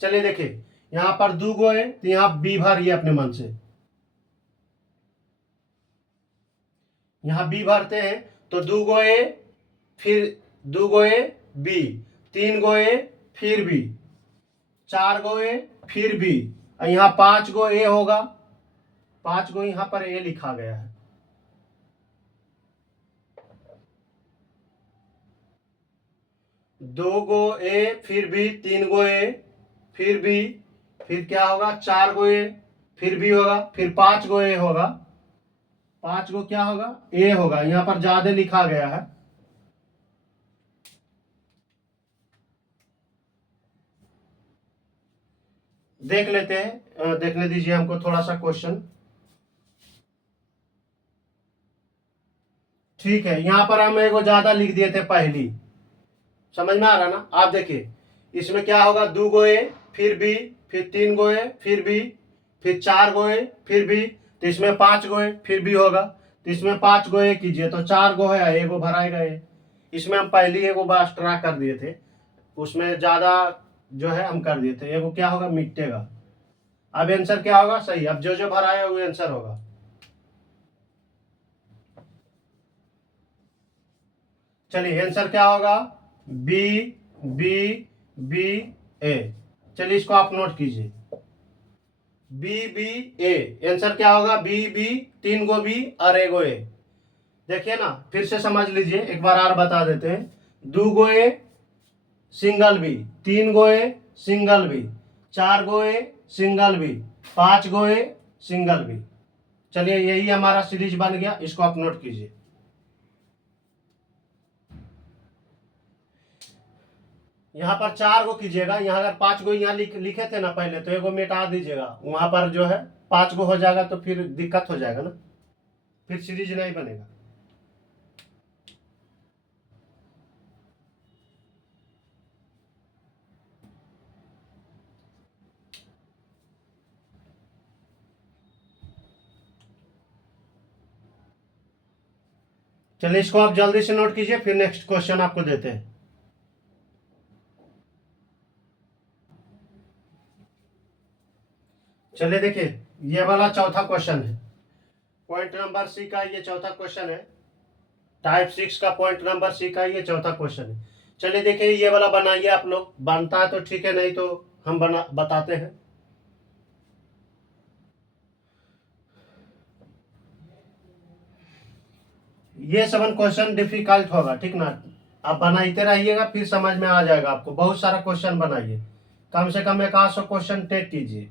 चलिए देखिए यहाँ पर 2 गो है तो यहाँ बी भरिए अपने मन से, यहाँ बी भरते हैं तो 2 गो ए फिर 2 गो ए बी, 3 गो ए फिर बी, 4 गो ए फिर बी, और यहाँ 5 गो ए होगा, 5 गो यहाँ पर ए लिखा गया है। दो गो ए फिर बी, 3 गो ए फिर बी, फिर क्या होगा 4 गो ए फिर बी होगा, फिर 5 गो ए होगा, 5 गो क्या होगा ए होगा, यहाँ पर ज्यादा लिखा गया है। देख लेते हैं, देखने दीजिए हमको थोड़ा सा क्वेश्चन। ठीक है, यहाँ पर हम एगो ज्यादा लिख दिए थे पहली, समझ में आ रहा ना। आप देखिए इसमें क्या होगा, 2 गो ए फिर बी, फिर 3 गो ए फिर बी, फिर 4 गो ए फिर बी, तो इसमें 5 गो ए फिर बी होगा, तो इसमें 5 गो ए कीजिए तो 4 गो है, एगो भराएगा ये। इसमें हम पहली एगो बार ट्रा कर दिए थे, उसमें ज्यादा जो है हम कर दिए थे, एगो क्या होगा मिटेगा। अब आंसर क्या होगा सही, अब जो जो भराया वो आंसर होगा। चलिए आंसर क्या होगा, बी बी बी ए। चलिए इसको आप नोट कीजिए, बी बी ए, आंसर क्या होगा बी बी, 3 गो बी और एगो ए। देखिए ना फिर से समझ लीजिए, एक बार और बता देते हैं, 2 go a single B, 3 go a single B, 4 go a single B, 5 go a single B. चलिए यही हमारा सीरीज बन गया, इसको आप नोट कीजिए। यहाँ पर 4 गो कीजिएगा, यहाँ अगर 5 गो यहाँ लिखे थे ना पहले, तो एगो मिटा दीजिएगा, वहां पर जो है 5 गो हो जाएगा तो फिर दिक्कत हो जाएगा ना, फिर सीरीज नहीं बनेगा। चलिए इसको आप जल्दी से नोट कीजिए, फिर नेक्स्ट क्वेश्चन आपको देते हैं। चलिए देखिए ये वाला चौथा क्वेश्चन है, पॉइंट नंबर सी का ये चौथा क्वेश्चन है, टाइप 6 का पॉइंट नंबर सी का ये चौथा क्वेश्चन है। चलिए देखिए ये वाला बनाइए आप लोग, बनता है तो ठीक है, नहीं तो हम बताते हैं। ये 7 क्वेश्चन डिफिकल्ट होगा, ठीक ना, आप बनाते रहिएगा, फिर समझ में आ जाएगा आपको। बहुत सारा क्वेश्चन बनाइए, कम से कम 100 क्वेश्चन टेक कीजिए।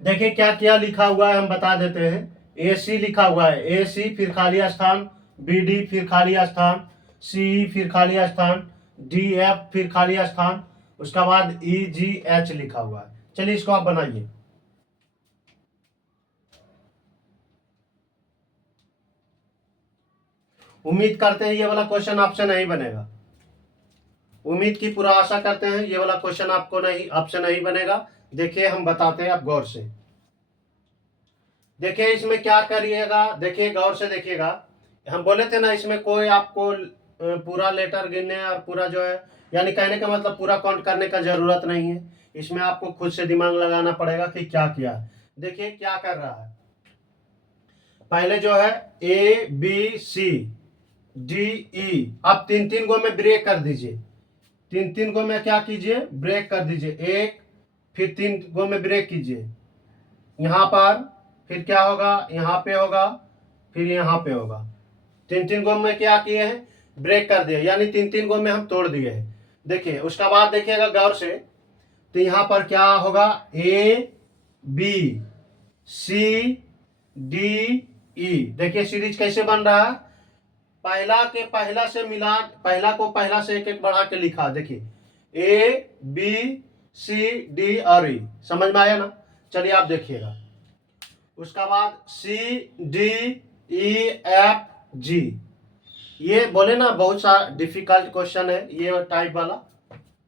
देखिए क्या क्या लिखा हुआ है, हम बता देते हैं। AC लिखा हुआ है, AC फिर खाली स्थान, BD फिर खाली स्थान, CE फिर खाली स्थान, DF फिर खाली स्थान, उसका बाद EGH लिखा हुआ है। चलिए इसको आप बनाइए। उम्मीद करते हैं ये वाला क्वेश्चन आपसे नहीं बनेगा। उम्मीद की पूरा आशा करते हैं ये वाला क्वेश्चन आपको नहीं, आपसे नहीं बनेगा। देखिए हम बताते हैं, आप गौर से देखिए इसमें क्या करिएगा। देखिए गौर से देखिएगा, हम बोले थे ना इसमें कोई आपको पूरा लेटर गिनने और पूरा जो है, यानी कहने का मतलब पूरा काउंट करने का जरूरत नहीं है। इसमें आपको खुद से दिमाग लगाना पड़ेगा कि क्या किया। देखिए क्या कर रहा है, पहले जो है ABCDE, आप तीन तीन गो में ब्रेक कर दीजिए। तीन तीन गो में क्या कीजिए, ब्रेक कर दीजिए। एक, फिर तीन गो में ब्रेक कीजिए यहाँ पर, फिर क्या होगा, यहाँ पे होगा, फिर यहाँ पे होगा। तीन तीन गो में क्या किए हैं, ब्रेक कर दिए, यानी तीन तीन गो में हम तोड़ दिए हैं। देखिए उसका बाद देखिएगा गौर से, तो यहाँ पर क्या होगा, ABCDE। देखिए सीरीज कैसे बन रहा है, पहला के पहला से मिला, पहला को पहला से एक एक बढ़ा के लिखा। देखिए ABCD और E, समझ में आया ना। चलिए आप देखिएगा, उसका बाद CDEFG। ये बोले ना बहुत सा डिफिकल्ट क्वेश्चन है ये टाइप वाला।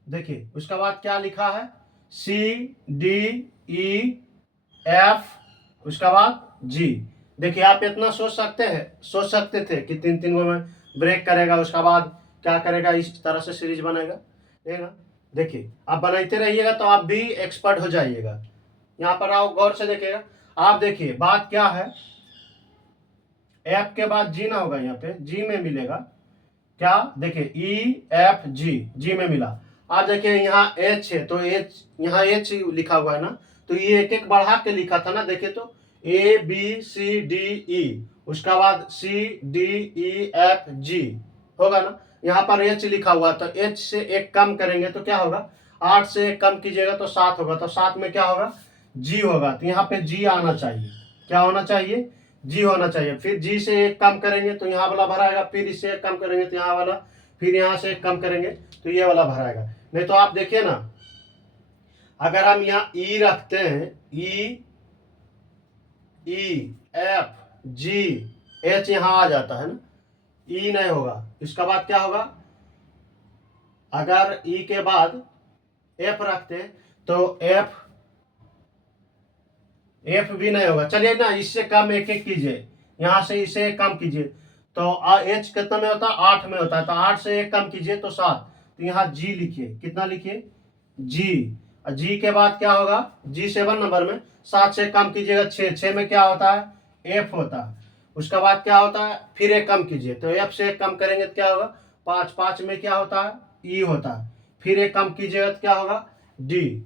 देखिए उसका बाद क्या लिखा है, CDEF, उसका बाद G। देखिए आप इतना सोच सकते हैं, सोच सकते थे कि तीन तीन गो में ब्रेक करेगा, उसका बाद क्या करेगा, इस तरह से सीरीज बनेगा। देगा, देखिए आप बनाते रहिएगा तो आप भी एक्सपर्ट हो जाइएगा। यहाँ पर आओ गौर से देखिएगा, आप देखिए बात क्या है, एफ के बाद जी ना होगा, यहाँ पे जी में मिलेगा क्या, देखिए EFG में मिला। आप देखिए यहाँ एच है, तो एच यहाँ एच लिखा हुआ है ना, तो ये एक एक बढ़ा के लिखा था ना। देखिए तो ABCDE, उसका बाद CDEFG होगा ना। यहाँ पर एच लिखा हुआ, तो एच से एक कम करेंगे तो क्या होगा, 8 से एक कम कीजिएगा तो 7 होगा, तो 7 में क्या होगा, जी होगा। तो यहाँ पे जी आना चाहिए, क्या होना चाहिए, जी होना चाहिए। फिर जी से एक कम करेंगे तो यहाँ वाला भराएगा, फिर इससे एक कम करेंगे तो यहाँ वाला, फिर यहाँ से एक कम करेंगे तो ये वाला भराएगा। नहीं तो आप देखिए ना, अगर हम यहाँ ई रखते हैं, EEFG यहाँ आ जाता है ना, ई नहीं होगा। इसका बाद क्या होगा, अगर ई के बाद एफ रखते तो एफ भी नहीं होगा। चलिए ना इससे कम एक एक कीजिए, यहाँ से इसे एक कम कीजिए तो एच कितना में होता है, 8 में होता है, तो 8 से एक कम कीजिए तो 7। तो यहाँ जी लिखिए, कितना लिखिए, जी। और जी के बाद क्या होगा, G7 नंबर में 7 से कम कीजिएगा 6, 6 में क्या होता है, एफ होता है। उसका बाद क्या होता है, फिर एक कम कीजिए तो एफ से एक कम करेंगे तो क्या होगा, 5, 5 में क्या होता है, ई होता है। फिर एक कम कीजिएगा तो क्या होगा, डी।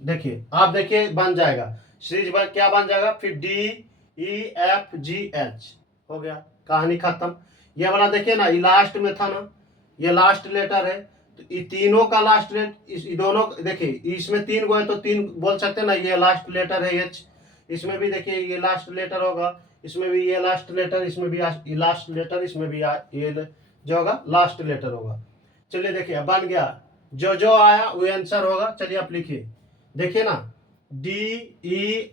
देखिए आप देखिए बन जाएगा सीरीज, बन क्या बन जाएगा, फिर DEFGH हो गया, कहानी खत्म। ये वाला देखिए ना, ये लास्ट में था ना, ये लास्ट लेटर है, तो ये तीनों का लास्ट लेटर, इस दोनों देखिए इसमें 3 गो है तो 3 बोल सकते हैं ना, ये लास्ट लेटर है एच। इसमें भी देखिए ये लास्ट लेटर होगा, इसमें भी ये लास्ट लेटर, इसमें भी ये लास्ट लेटर, इसमें भी ये जो होगा लास्ट लेटर होगा। चलिए देखिए बन गया, जो जो आया वो आंसर होगा। चलिए आप लिखिए, देखिए ना, DEFGH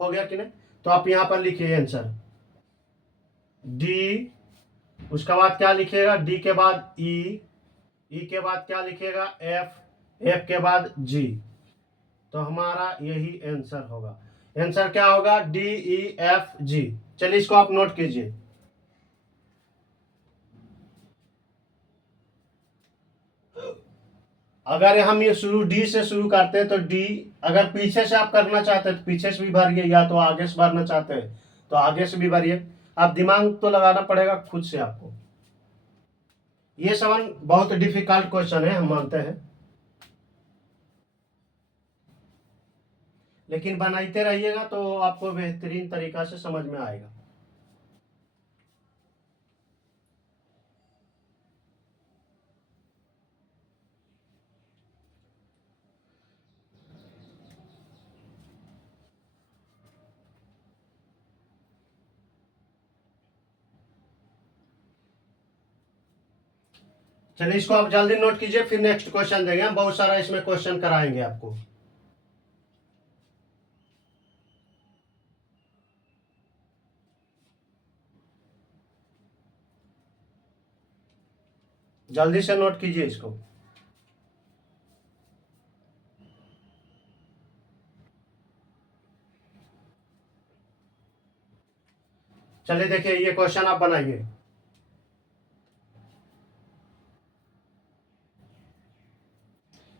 हो गया कि नहीं। तो आप यहां पर लिखिए आंसर डी, उसका बाद क्या लिखिएगा, डी के बाद ई, ई के बाद क्या लिखिएगा, एफ, एफ के बाद जी। तो हमारा यही आंसर होगा। आंसर क्या होगा, DEFG। चलिए इसको आप नोट कीजिए। अगर हम ये शुरू डी से शुरू करते हैं तो डी, अगर पीछे से आप करना चाहते हैं तो पीछे से भी भरिए, या तो आगे से भरना चाहते हैं तो आगे से भी भरिए। आप दिमाग तो लगाना पड़ेगा खुद से आपको। ये सवाल बहुत डिफिकल्ट क्वेश्चन है, हम मानते हैं। लेकिन बनाते रहिएगा तो आपको बेहतरीन तरीका से समझ में आएगा। चलिए इसको आप जल्दी नोट कीजिए, फिर नेक्स्ट क्वेश्चन देंगे हम, बहुत सारा इसमें क्वेश्चन कराएंगे आपको। जल्दी से नोट कीजिए इसको। चलिए देखिए ये क्वेश्चन आप बनाइए।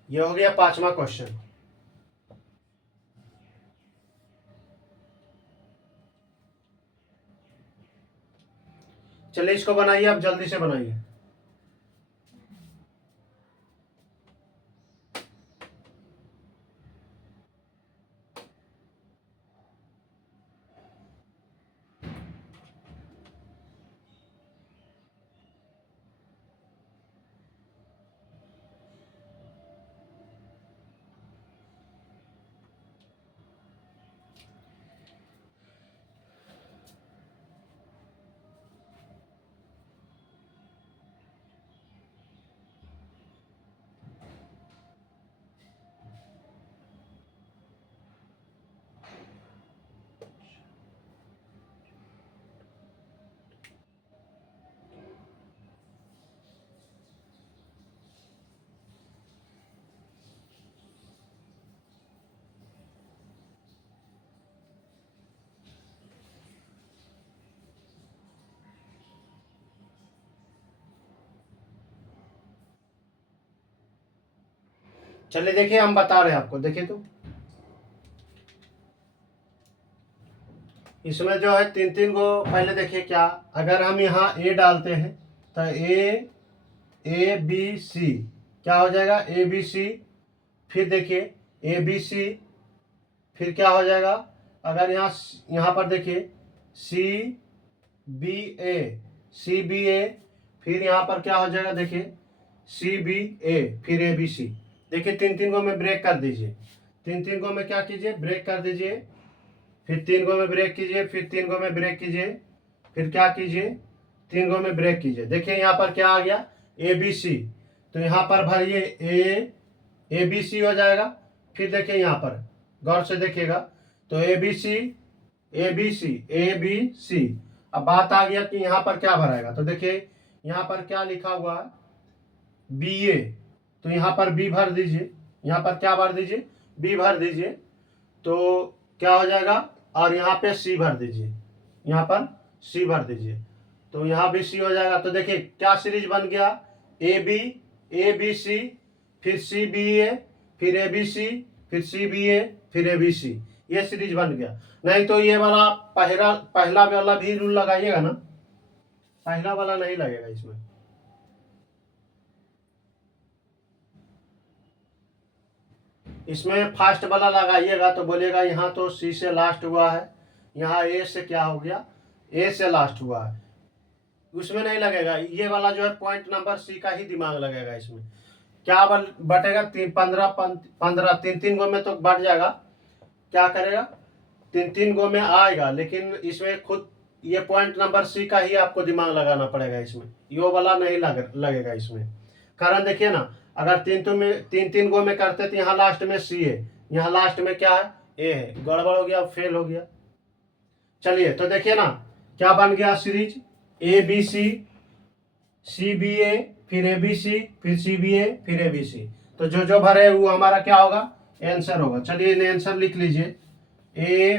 ये हो गया 5वां क्वेश्चन। चलिए इसको बनाइए, आप जल्दी से बनाइए। चलिए देखिए हम बता रहे हैं आपको, देखिए तो इसमें जो है तीन तीन को पहले देखिए क्या, अगर हम यहाँ ए डालते हैं तो ए बी सी क्या हो जाएगा, ए बी सी। फिर देखिए ए बी सी, फिर क्या हो जाएगा, अगर यहाँ पर देखिए सी B A, C B A, फिर यहाँ पर क्या हो जाएगा देखिए सी बी ए, फिर ए बी सी। देखिए तीन तीन को में ब्रेक कर दीजिए, तीन तीन को में क्या कीजिए, ब्रेक कर दीजिए, फिर तीन को में ब्रेक कीजिए, फिर तीन को में ब्रेक कीजिए, फिर क्या कीजिए, तीन को में ब्रेक कीजिए। देखिए यहाँ पर क्या आ गया, ए बी सी। तो यहाँ पर भरिए ए बी सी हो जाएगा। फिर देखिए यहाँ पर गौर से देखिएगा, तो A B C, A B C, A B C. अब बात आ गया कि यहाँ पर क्या भराएगा, तो देखिए यहाँ पर क्या लिखा हुआ है, बी ए, तो यहाँ पर बी भर दीजिए, यहाँ पर क्या भर दीजिए, बी भर दीजिए, तो क्या हो जाएगा, और यहाँ पे सी भर दीजिए, यहाँ पर सी भर दीजिए, तो यहाँ भी सी हो जाएगा। तो देखिए क्या सीरीज बन गया, ए बी सी, फिर सी बी ए, फिर ए बी सी, फिर सी बी ए, फिर ए बी सी, ये सीरीज बन गया। नहीं तो ये वाला पहला वाला भी रूल लगाइएगा ना, पहला वाला नहीं लगेगा इसमें। इसमें फास्ट वाला लगाइएगा तो बोलेगा यहाँ तो सी से लास्ट हुआ है, यहाँ ए से क्या हो गया, ए से लास्ट हुआ है, उसमें नहीं लगेगा। ये वाला जो है पॉइंट नंबर सी का ही दिमाग लगेगा इसमें। क्या बटेगा, 15 तीन तीन गो में तो बढ़ जाएगा, क्या करेगा, तीन तीन गो में आएगा, लेकिन इसमें खुद ये पॉइंट नंबर सी का ही आपको दिमाग लगाना पड़ेगा इसमें, यो वाला नहीं लगेगा इसमें। कारण देखिए ना, अगर तीन तीन गो में करते तो यहाँ लास्ट में सी है, यहाँ लास्ट में क्या है, ए है, गड़बड़ हो गया, फेल हो गया। चलिए तो देखिए ना क्या बन गया series, A B C, C B A, फिर ए बी सी, फिर सी बी ए, फिर ए बी सी। तो जो जो भरे वो हमारा क्या होगा, आंसर होगा। चलिए आंसर लिख लीजिए, ए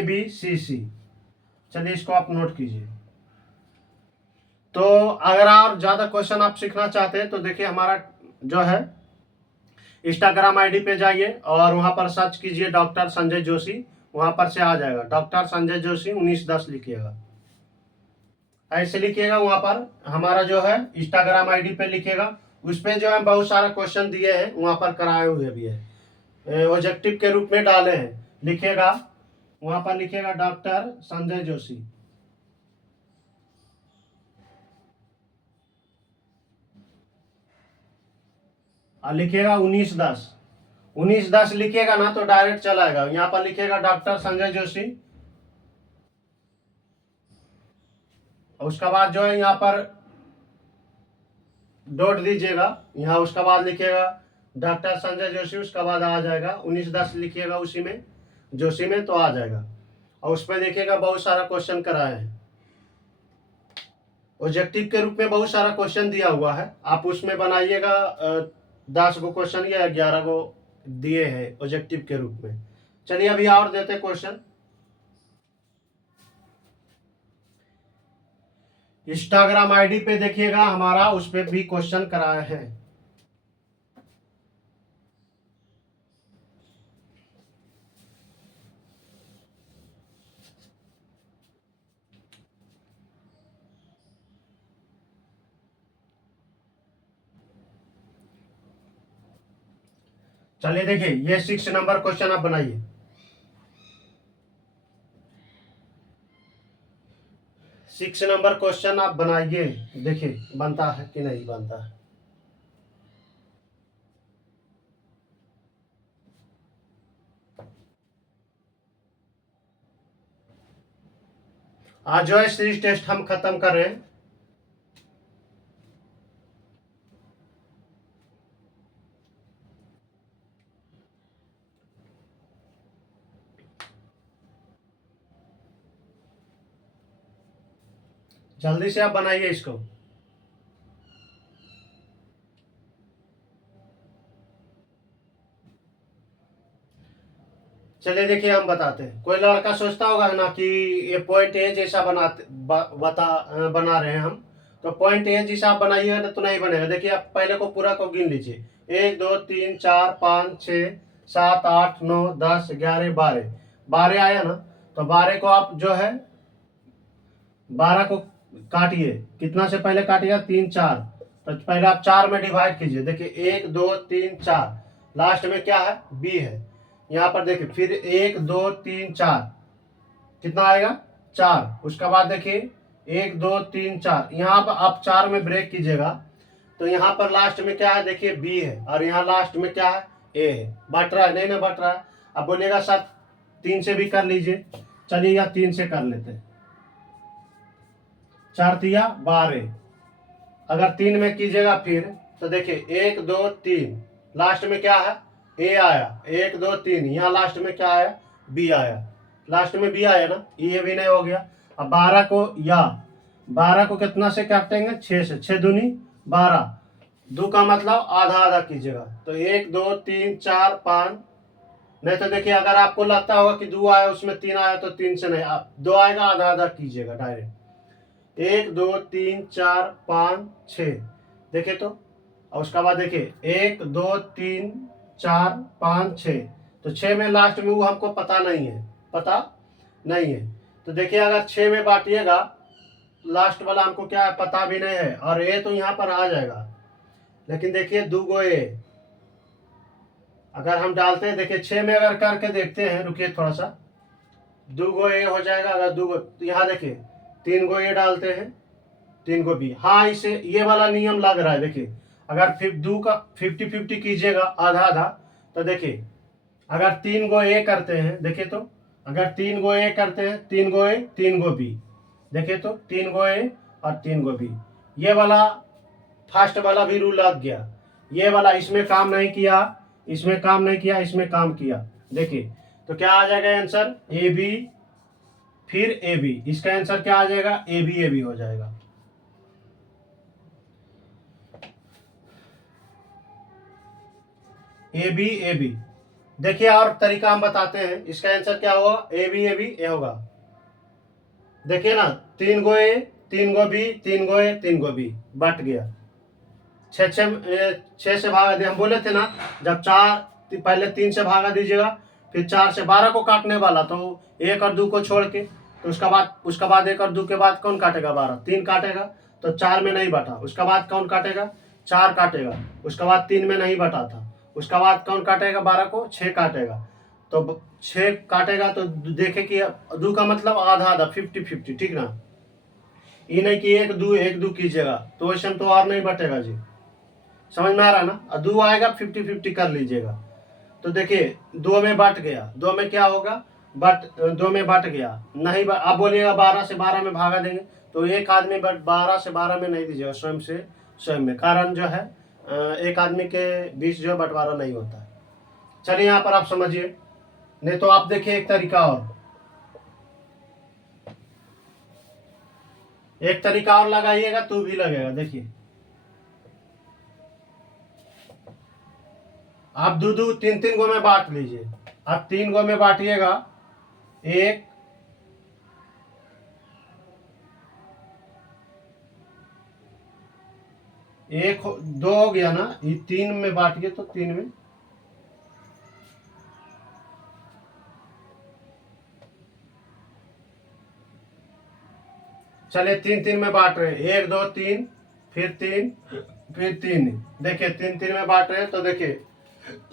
बी सी सी। चलिए इसको आप नोट कीजिए। तो अगर और ज़्यादा क्वेश्चन आप सीखना चाहते हैं तो देखिए हमारा जो है इंस्टाग्राम आईडी पे जाइए और वहाँ पर सर्च कीजिए डॉक्टर संजय जोशी, वहाँ पर से आ जाएगा, डॉक्टर संजय जोशी 1910 लिखिएगा, ऐसे लिखिएगा। वहाँ पर हमारा जो है इंस्टाग्राम आईडी पे लिखिएगा, उस पर जो है बहुत सारा क्वेश्चन दिए हैं, वहाँ पर कराए हुए भी है। ऑब्जेक्टिव के रूप में डाले हैं। लिखिएगा, वहां पर लिखिएगा डॉक्टर संजय जोशी, और लिखिएगा 1910। 1910 लिखिएगा ना तो डायरेक्ट चलाएगा। यहाँ पर लिखिएगा डॉक्टर संजय जोशी, और उसका बाद जो है यहाँ पर डॉट दीजिएगा यहाँ, उसका बाद लिखिएगा डॉक्टर संजय जोशी, उसका बाद आ जाएगा 1910 लिखिएगा उसी में, जोशी में, तो आ जाएगा। और उस पर देखिएगा बहुत सारा क्वेश्चन कराया है, ऑब्जेक्टिव के रूप में बहुत सारा क्वेश्चन दिया हुआ है। आप उसमें बनाइएगा 10 गो क्वेश्चन या 11 गो दिए हैं ऑब्जेक्टिव के रूप में। चलिए अभी और देते क्वेश्चन। इंस्टाग्राम आईडी पे देखिएगा हमारा, उस पर भी क्वेश्चन कराया है। चलिए देखिए, ये 6 नंबर क्वेश्चन आप बनाइए। 6 नंबर क्वेश्चन आप बनाइए, देखिए बनता है कि नहीं बनता है। आज जो है सीरीज टेस्ट हम खत्म कर रहे हैं। जल्दी से आप बनाइए इसको। चलिए देखिए, हम बताते हैं। कोई लड़का सोचता होगा ना कि ये पॉइंट ए जैसा बना रहे हैं हम, तो पॉइंट ए जैसा आप बनाइएगा ना तो नहीं बनेगा। देखिए आप पहले को पूरा को गिन लीजिए, 1 2 3 4 5 6 7 8 9 10 11 12। 12 आया ना, तो 12 को आप जो है 12 को काटिए। कितना से पहले काटिएगा? 3 4। तो पहले आप 4 में डिवाइड कीजिए। देखिए 1 2 3 4, लास्ट में क्या है? बी है। यहाँ पर देखिए फिर 1 2 3 4, कितना आएगा? 4। उसके बाद देखिए 1 2 3 4, यहाँ पर आप 4 में ब्रेक कीजिएगा तो यहाँ पर लास्ट में क्या है? देखिए बी है, और यहाँ लास्ट में क्या है? ए है। बट रहा है? नहीं ना बट रहा है। अब बोलिएगा सर 3 से भी कर लीजिए। चलिए या 3 से कर लेते हैं। 4 तिया 12। अगर 3 में कीजिएगा फिर तो देखिए 1 2 3, लास्ट में क्या है? ए आया। 1 2 3, यहाँ लास्ट में क्या आया? बी आया। लास्ट में बी आया ना, ये भी नहीं हो गया। अब 12 को, या 12 को कितना से काटेंगे? 6 से। 6 दूनी 12। दो का मतलब आधा आधा कीजिएगा, तो 1 2 3 4 5। नहीं तो देखिए अगर आपको लगता होगा कि 2 आया उसमें 3 आया तो 3 से नहीं, आप 2 आएगा आधा आधा कीजिएगा डायरेक्ट। 1 2 3 4 5 6, देखिए तो। और उसके बाद देखिए 1 2 3 4 5 6, तो 6 में लास्ट में वो हमको पता नहीं है, पता नहीं है। तो देखिए अगर 6 में बांटिएगा, लास्ट वाला हमको क्या है? पता भी नहीं है, और ए तो यहाँ पर आ जाएगा। लेकिन देखिए 2 गो ए अगर हम डालते हैं, देखिए 6 में अगर करके देखते हैं, रुकिए थोड़ा सा, 2 गो ए हो जाएगा। अगर 2 गो, यहाँ देखिए 3 गो ए डालते हैं, 3 गो बी। हाँ, इसे ये वाला नियम लग रहा है। देखिए अगर फिर 2 का 50-50 कीजिएगा, आधा आधा, तो देखिए अगर 3 गो ए करते हैं, देखिए तो, अगर 3 गो ए करते हैं, 3 गो ए 3 गो बी, देखिए तो 3 गो ए और 3 गो बी। ये वाला फर्स्ट वाला भी रूल लग गया। ये वाला इसमें काम नहीं किया, इसमें काम नहीं किया, इसमें काम किया। देखिए तो क्या आ जाएगा आंसर? ए बी, फिर ए बी। इसका आंसर क्या आ जाएगा? ए बी हो जाएगा। A B. देखिए और तरीका हम बताते हैं, इसका आंसर क्या होगा? ए बी ए होगा। देखिए ना, 3 go A 3 go B 3 go A 3 go B, but गया। 6 से भागा दिया। हम बोले थे ना, जब 4 पहले 3 से भागा दीजिएगा, फिर 4 से 12 को काटने वाला, तो 1 और 2 को छोड़ के, तो उसका बाद 1 और 2 के बाद कौन काटेगा? 12। 3 काटेगा तो 4 में नहीं बटा। उसका बाद कौन काटेगा? 4 काटेगा। उसके बाद 3 में नहीं बटा था, उसका बाद कौन काटेगा 12 को, 6 काटेगा। तो 6 काटेगा तो देखे कि 2 का मतलब आधा आधा 50-50, ठीक ना। ये नहीं कि 1 2 कीजिएगा तो वैसे में तो और नहीं बटेगा जी, समझ में आ रहा ना। और 2 आएगा 50-50 कर लीजिएगा। तो देखिए 2 में बट गया, 2 में क्या होगा, 2 में बट गया नहीं। आप बोलिएगा 12 से 12 में भागा देंगे, तो एक आदमी 12 से 12 में नहीं दीजिएगा, स्वयं से स्वयं में, कारण जो है एक आदमी के बीच जो बंटवारा नहीं होता है। चलिए यहाँ पर आप समझिए, नहीं तो आप देखिए एक तरीका और, एक तरीका और लगाइएगा तो भी लगेगा। देखिए आप 2 3 गो में बांट लीजिए। आप 3 गो में बांटिएगा, एक एक 2 हो गया ना, ये 3 में बांटिए तो 3 में, चलिए 3 3 में बांट रहे हैं, 1 2 3, फिर 3, फिर 3। देखिए 3 3 में बांट रहे हैं, तो देखिए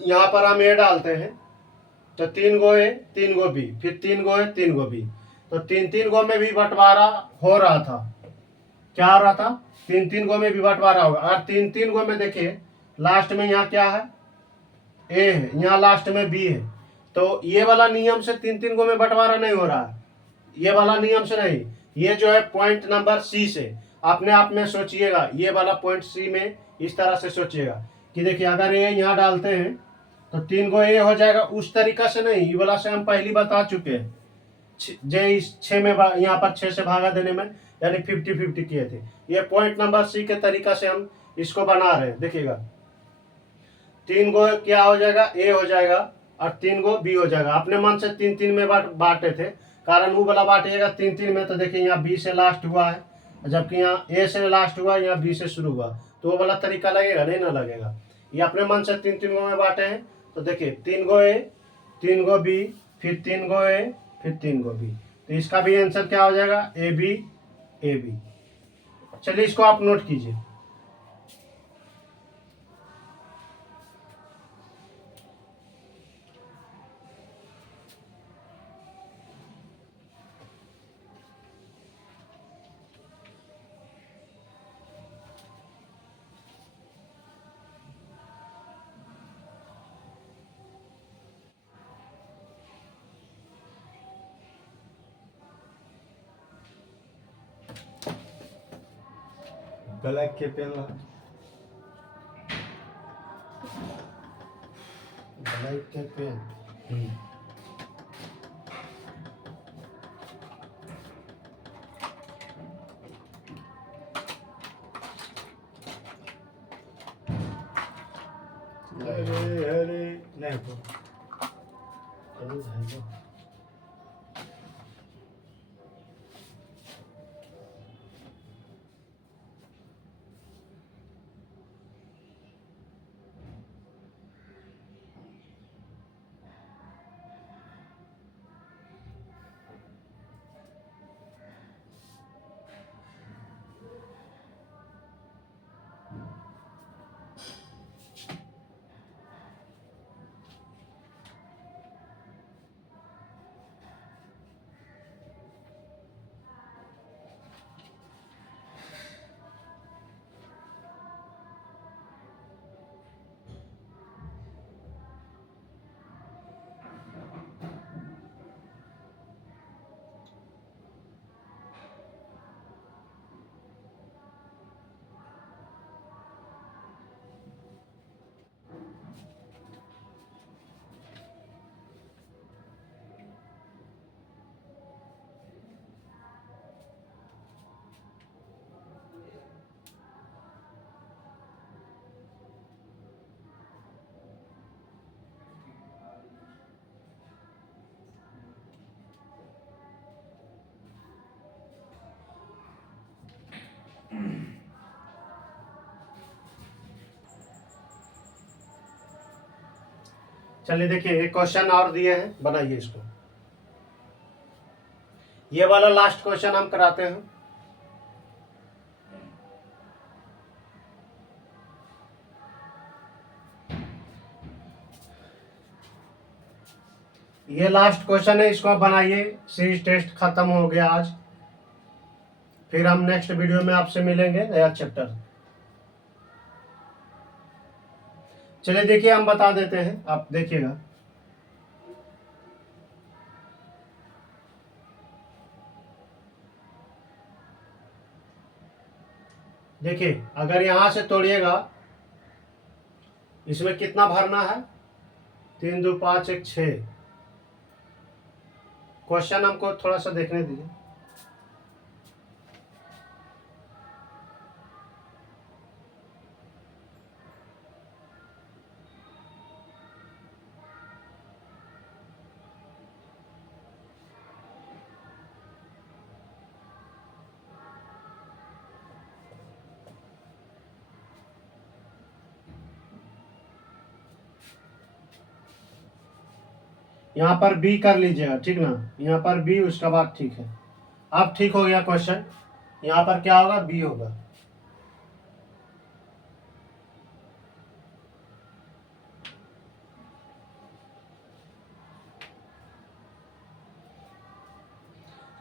यहाँ पर हम ए डालते हैं, तो 3 गो ए 3 गो बी, फिर 3 गो ए 3 गो बी, तो 3 3 गो में भी बंटवारा हो रहा था। क्या हो रहा था, 3 3 गो में भी बंटवारा होगा। और 3 3 गो में देखिए लास्ट में यहाँ क्या है, ए है, यहाँ लास्ट में बी है। तो ये वाला नियम से 3 3 गो में बंटवारा नहीं हो रहा है, ये वाला नियम से नहीं, ये जो है पॉइंट नंबर सी से अपने आप में सोचिएगा। ये वाला पॉइंट सी में इस तरह से सोचिएगा कि देखिए अगर ये यहाँ डालते हैं तो 3 गो ए हो जाएगा, उस तरीका से नहीं, ये वाला से हम पहले बता चुके हैं। इस 6 में यहाँ पर 6 से भागा देने में यानी 50-50 किए थे। ये पॉइंट नंबर सी के तरीका से हम इसको बना रहे हैं। देखिएगा 3 गो क्या हो जाएगा, ए हो जाएगा, और 3 गो बी हो जाएगा। अपने मन से 3 3 में बांटे थे, कारण वो वाला बांटिएगा 3 3 में, तो देखिए यहाँ बी से लास्ट हुआ है, जबकि यहाँ ए से लास्ट हुआ, यहाँ बी से शुरू हुआ, तो वो वाला तरीका लगेगा नहीं ना लगेगा। ये अपने मन से 3 3 गो में बांटे हैं, तो देखिए 3 गो ए 3 गो बी, फिर 3 गो ए फिर 3 गो बी, तो इसका भी आंसर क्या हो जाएगा, ए बी ए बी। चलिए इसको आप नोट कीजिए। ब्लैक के पेन ला, ब्लैक के पेन। हरे हरे नहीं तो चलो भाई। चलिए देखिए एक क्वेश्चन और दिए हैं, बनाइए इसको। ये वाला लास्ट क्वेश्चन हम कराते हैं। ये लास्ट क्वेश्चन है, इसको आप बनाइए। सीरीज टेस्ट खत्म हो गया आज। फिर हम नेक्स्ट वीडियो में आपसे मिलेंगे नया चैप्टर। चलिए देखिए, हम बता देते हैं, आप देखिएगा। देखिए, अगर यहां से तोड़िएगा, इसमें कितना भरना है? 3 2 5 1 6। क्वेश्चन हमको थोड़ा सा देखने दीजिए। यहाँ पर बी कर लीजिएगा, ठीक ना? यहाँ पर बी, उसका बाद ठीक है। अब ठीक हो गया क्वेश्चन। यहाँ पर क्या होगा? बी होगा।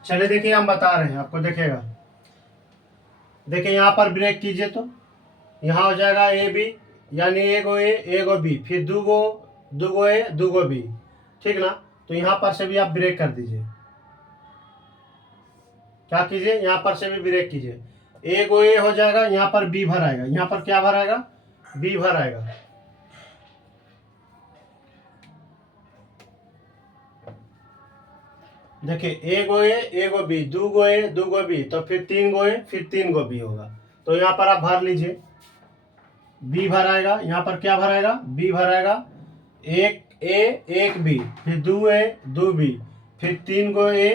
चलिए देखिए, हम बता रहे हैं आपको, देखिएगा। देखिए यहाँ पर ब्रेक कीजिए तो यहाँ हो जाएगा ए बी, यानी एगो ए एगो बी, फिर दूगो ए दूगो बी, ठीक ना? तो यहाँ पर से भी आप ब्रेक कर दीजिए। क्या कीजिए? यहाँ पर से भी ब्रेक कीजिए। एगो ए हो जाएगा, यहाँ पर बी भर आएगा। यहाँ पर क्या भर आएगा? बी भर आएगा। देखिए, एगो ए एगो बी, दूगो ए दूगो बी, तो फिर 3 गो ए फिर 3 गो बी होगा। तो यहाँ पर आप भर लीजिए। बी भर आएगा, यहाँ पर क्या भर आएगा? बी भर आएगा। एक ए एक बी, फिर दो ए दो बी, फिर 3 गो ए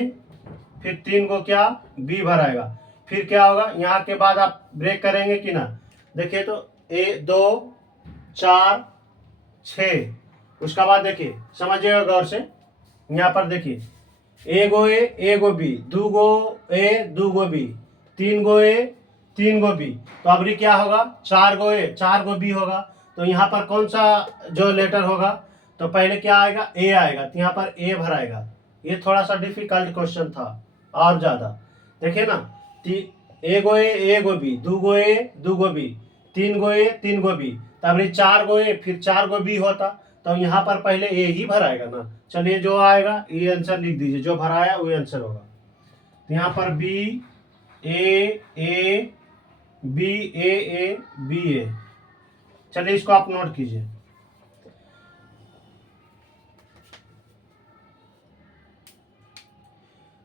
फिर 3 गो क्या? बी भर आएगा। फिर क्या होगा? यहाँ के बाद आप ब्रेक करेंगे कि ना? देखिए तो ए 2 4 6, उसका बाद देखिए, समझिएगा गौर से। यहाँ पर देखिए, एगो ए एगो बी, दूगो ए दूगो B, 3 go A 3 go B, तो अबरी क्या होगा? 4 गो ए 4 गो बी होगा। तो यहाँ पर कौन सा जो लेटर होगा? तो पहले क्या आएगा? ए आएगा, तो यहाँ पर ए भर आएगा। ये थोड़ा सा डिफिकल्ट क्वेश्चन था और ज़्यादा। देखिए ना, एगो ए एगो बी, दूगो ए दूगो B, 3 go A 3 go B, तो अबरी 4 गो ए फिर 4 गो बी होता, तो यहाँ पर पहले ए ही भराएगा ना। चलिए, जो आएगा ये आंसर लिख दीजिए, जो भराया वही आंसर होगा। तो यहाँ पर B A B A B A. चलिए, इसको आप नोट कीजिए।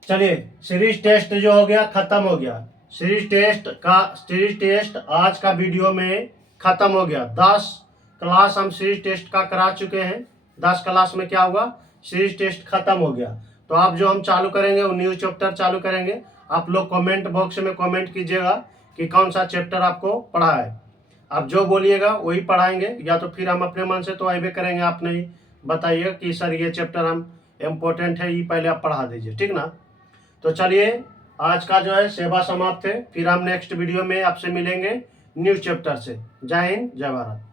चलिए, सीरीज टेस्ट जो हो गया खत्म हो गया। सीरीज टेस्ट आज का वीडियो में खत्म हो गया। 10 क्लास हम सीरीज टेस्ट का करा चुके हैं। 10 क्लास में क्या हुआ? सीरीज टेस्ट खत्म हो गया। तो आप जो हम चालू करेंगे वो न्यू चैप्टर चालू करेंगे। आप लोग कमेंट बॉक्स में कमेंट कीजिएगा कि कौन सा चैप्टर आपको पढ़ा है। आप जो बोलिएगा वही पढ़ाएंगे, या तो फिर हम अपने मन से तो अवे करेंगे। आप नहीं बताइएगा कि सर ये चैप्टर हम इम्पोर्टेंट है, ये पहले आप पढ़ा दीजिए, ठीक ना? तो चलिए, आज का जो है सेवा समाप्त है। फिर हम नेक्स्ट वीडियो में आपसे मिलेंगे न्यू चैप्टर से। जय हिंद, जय भारत।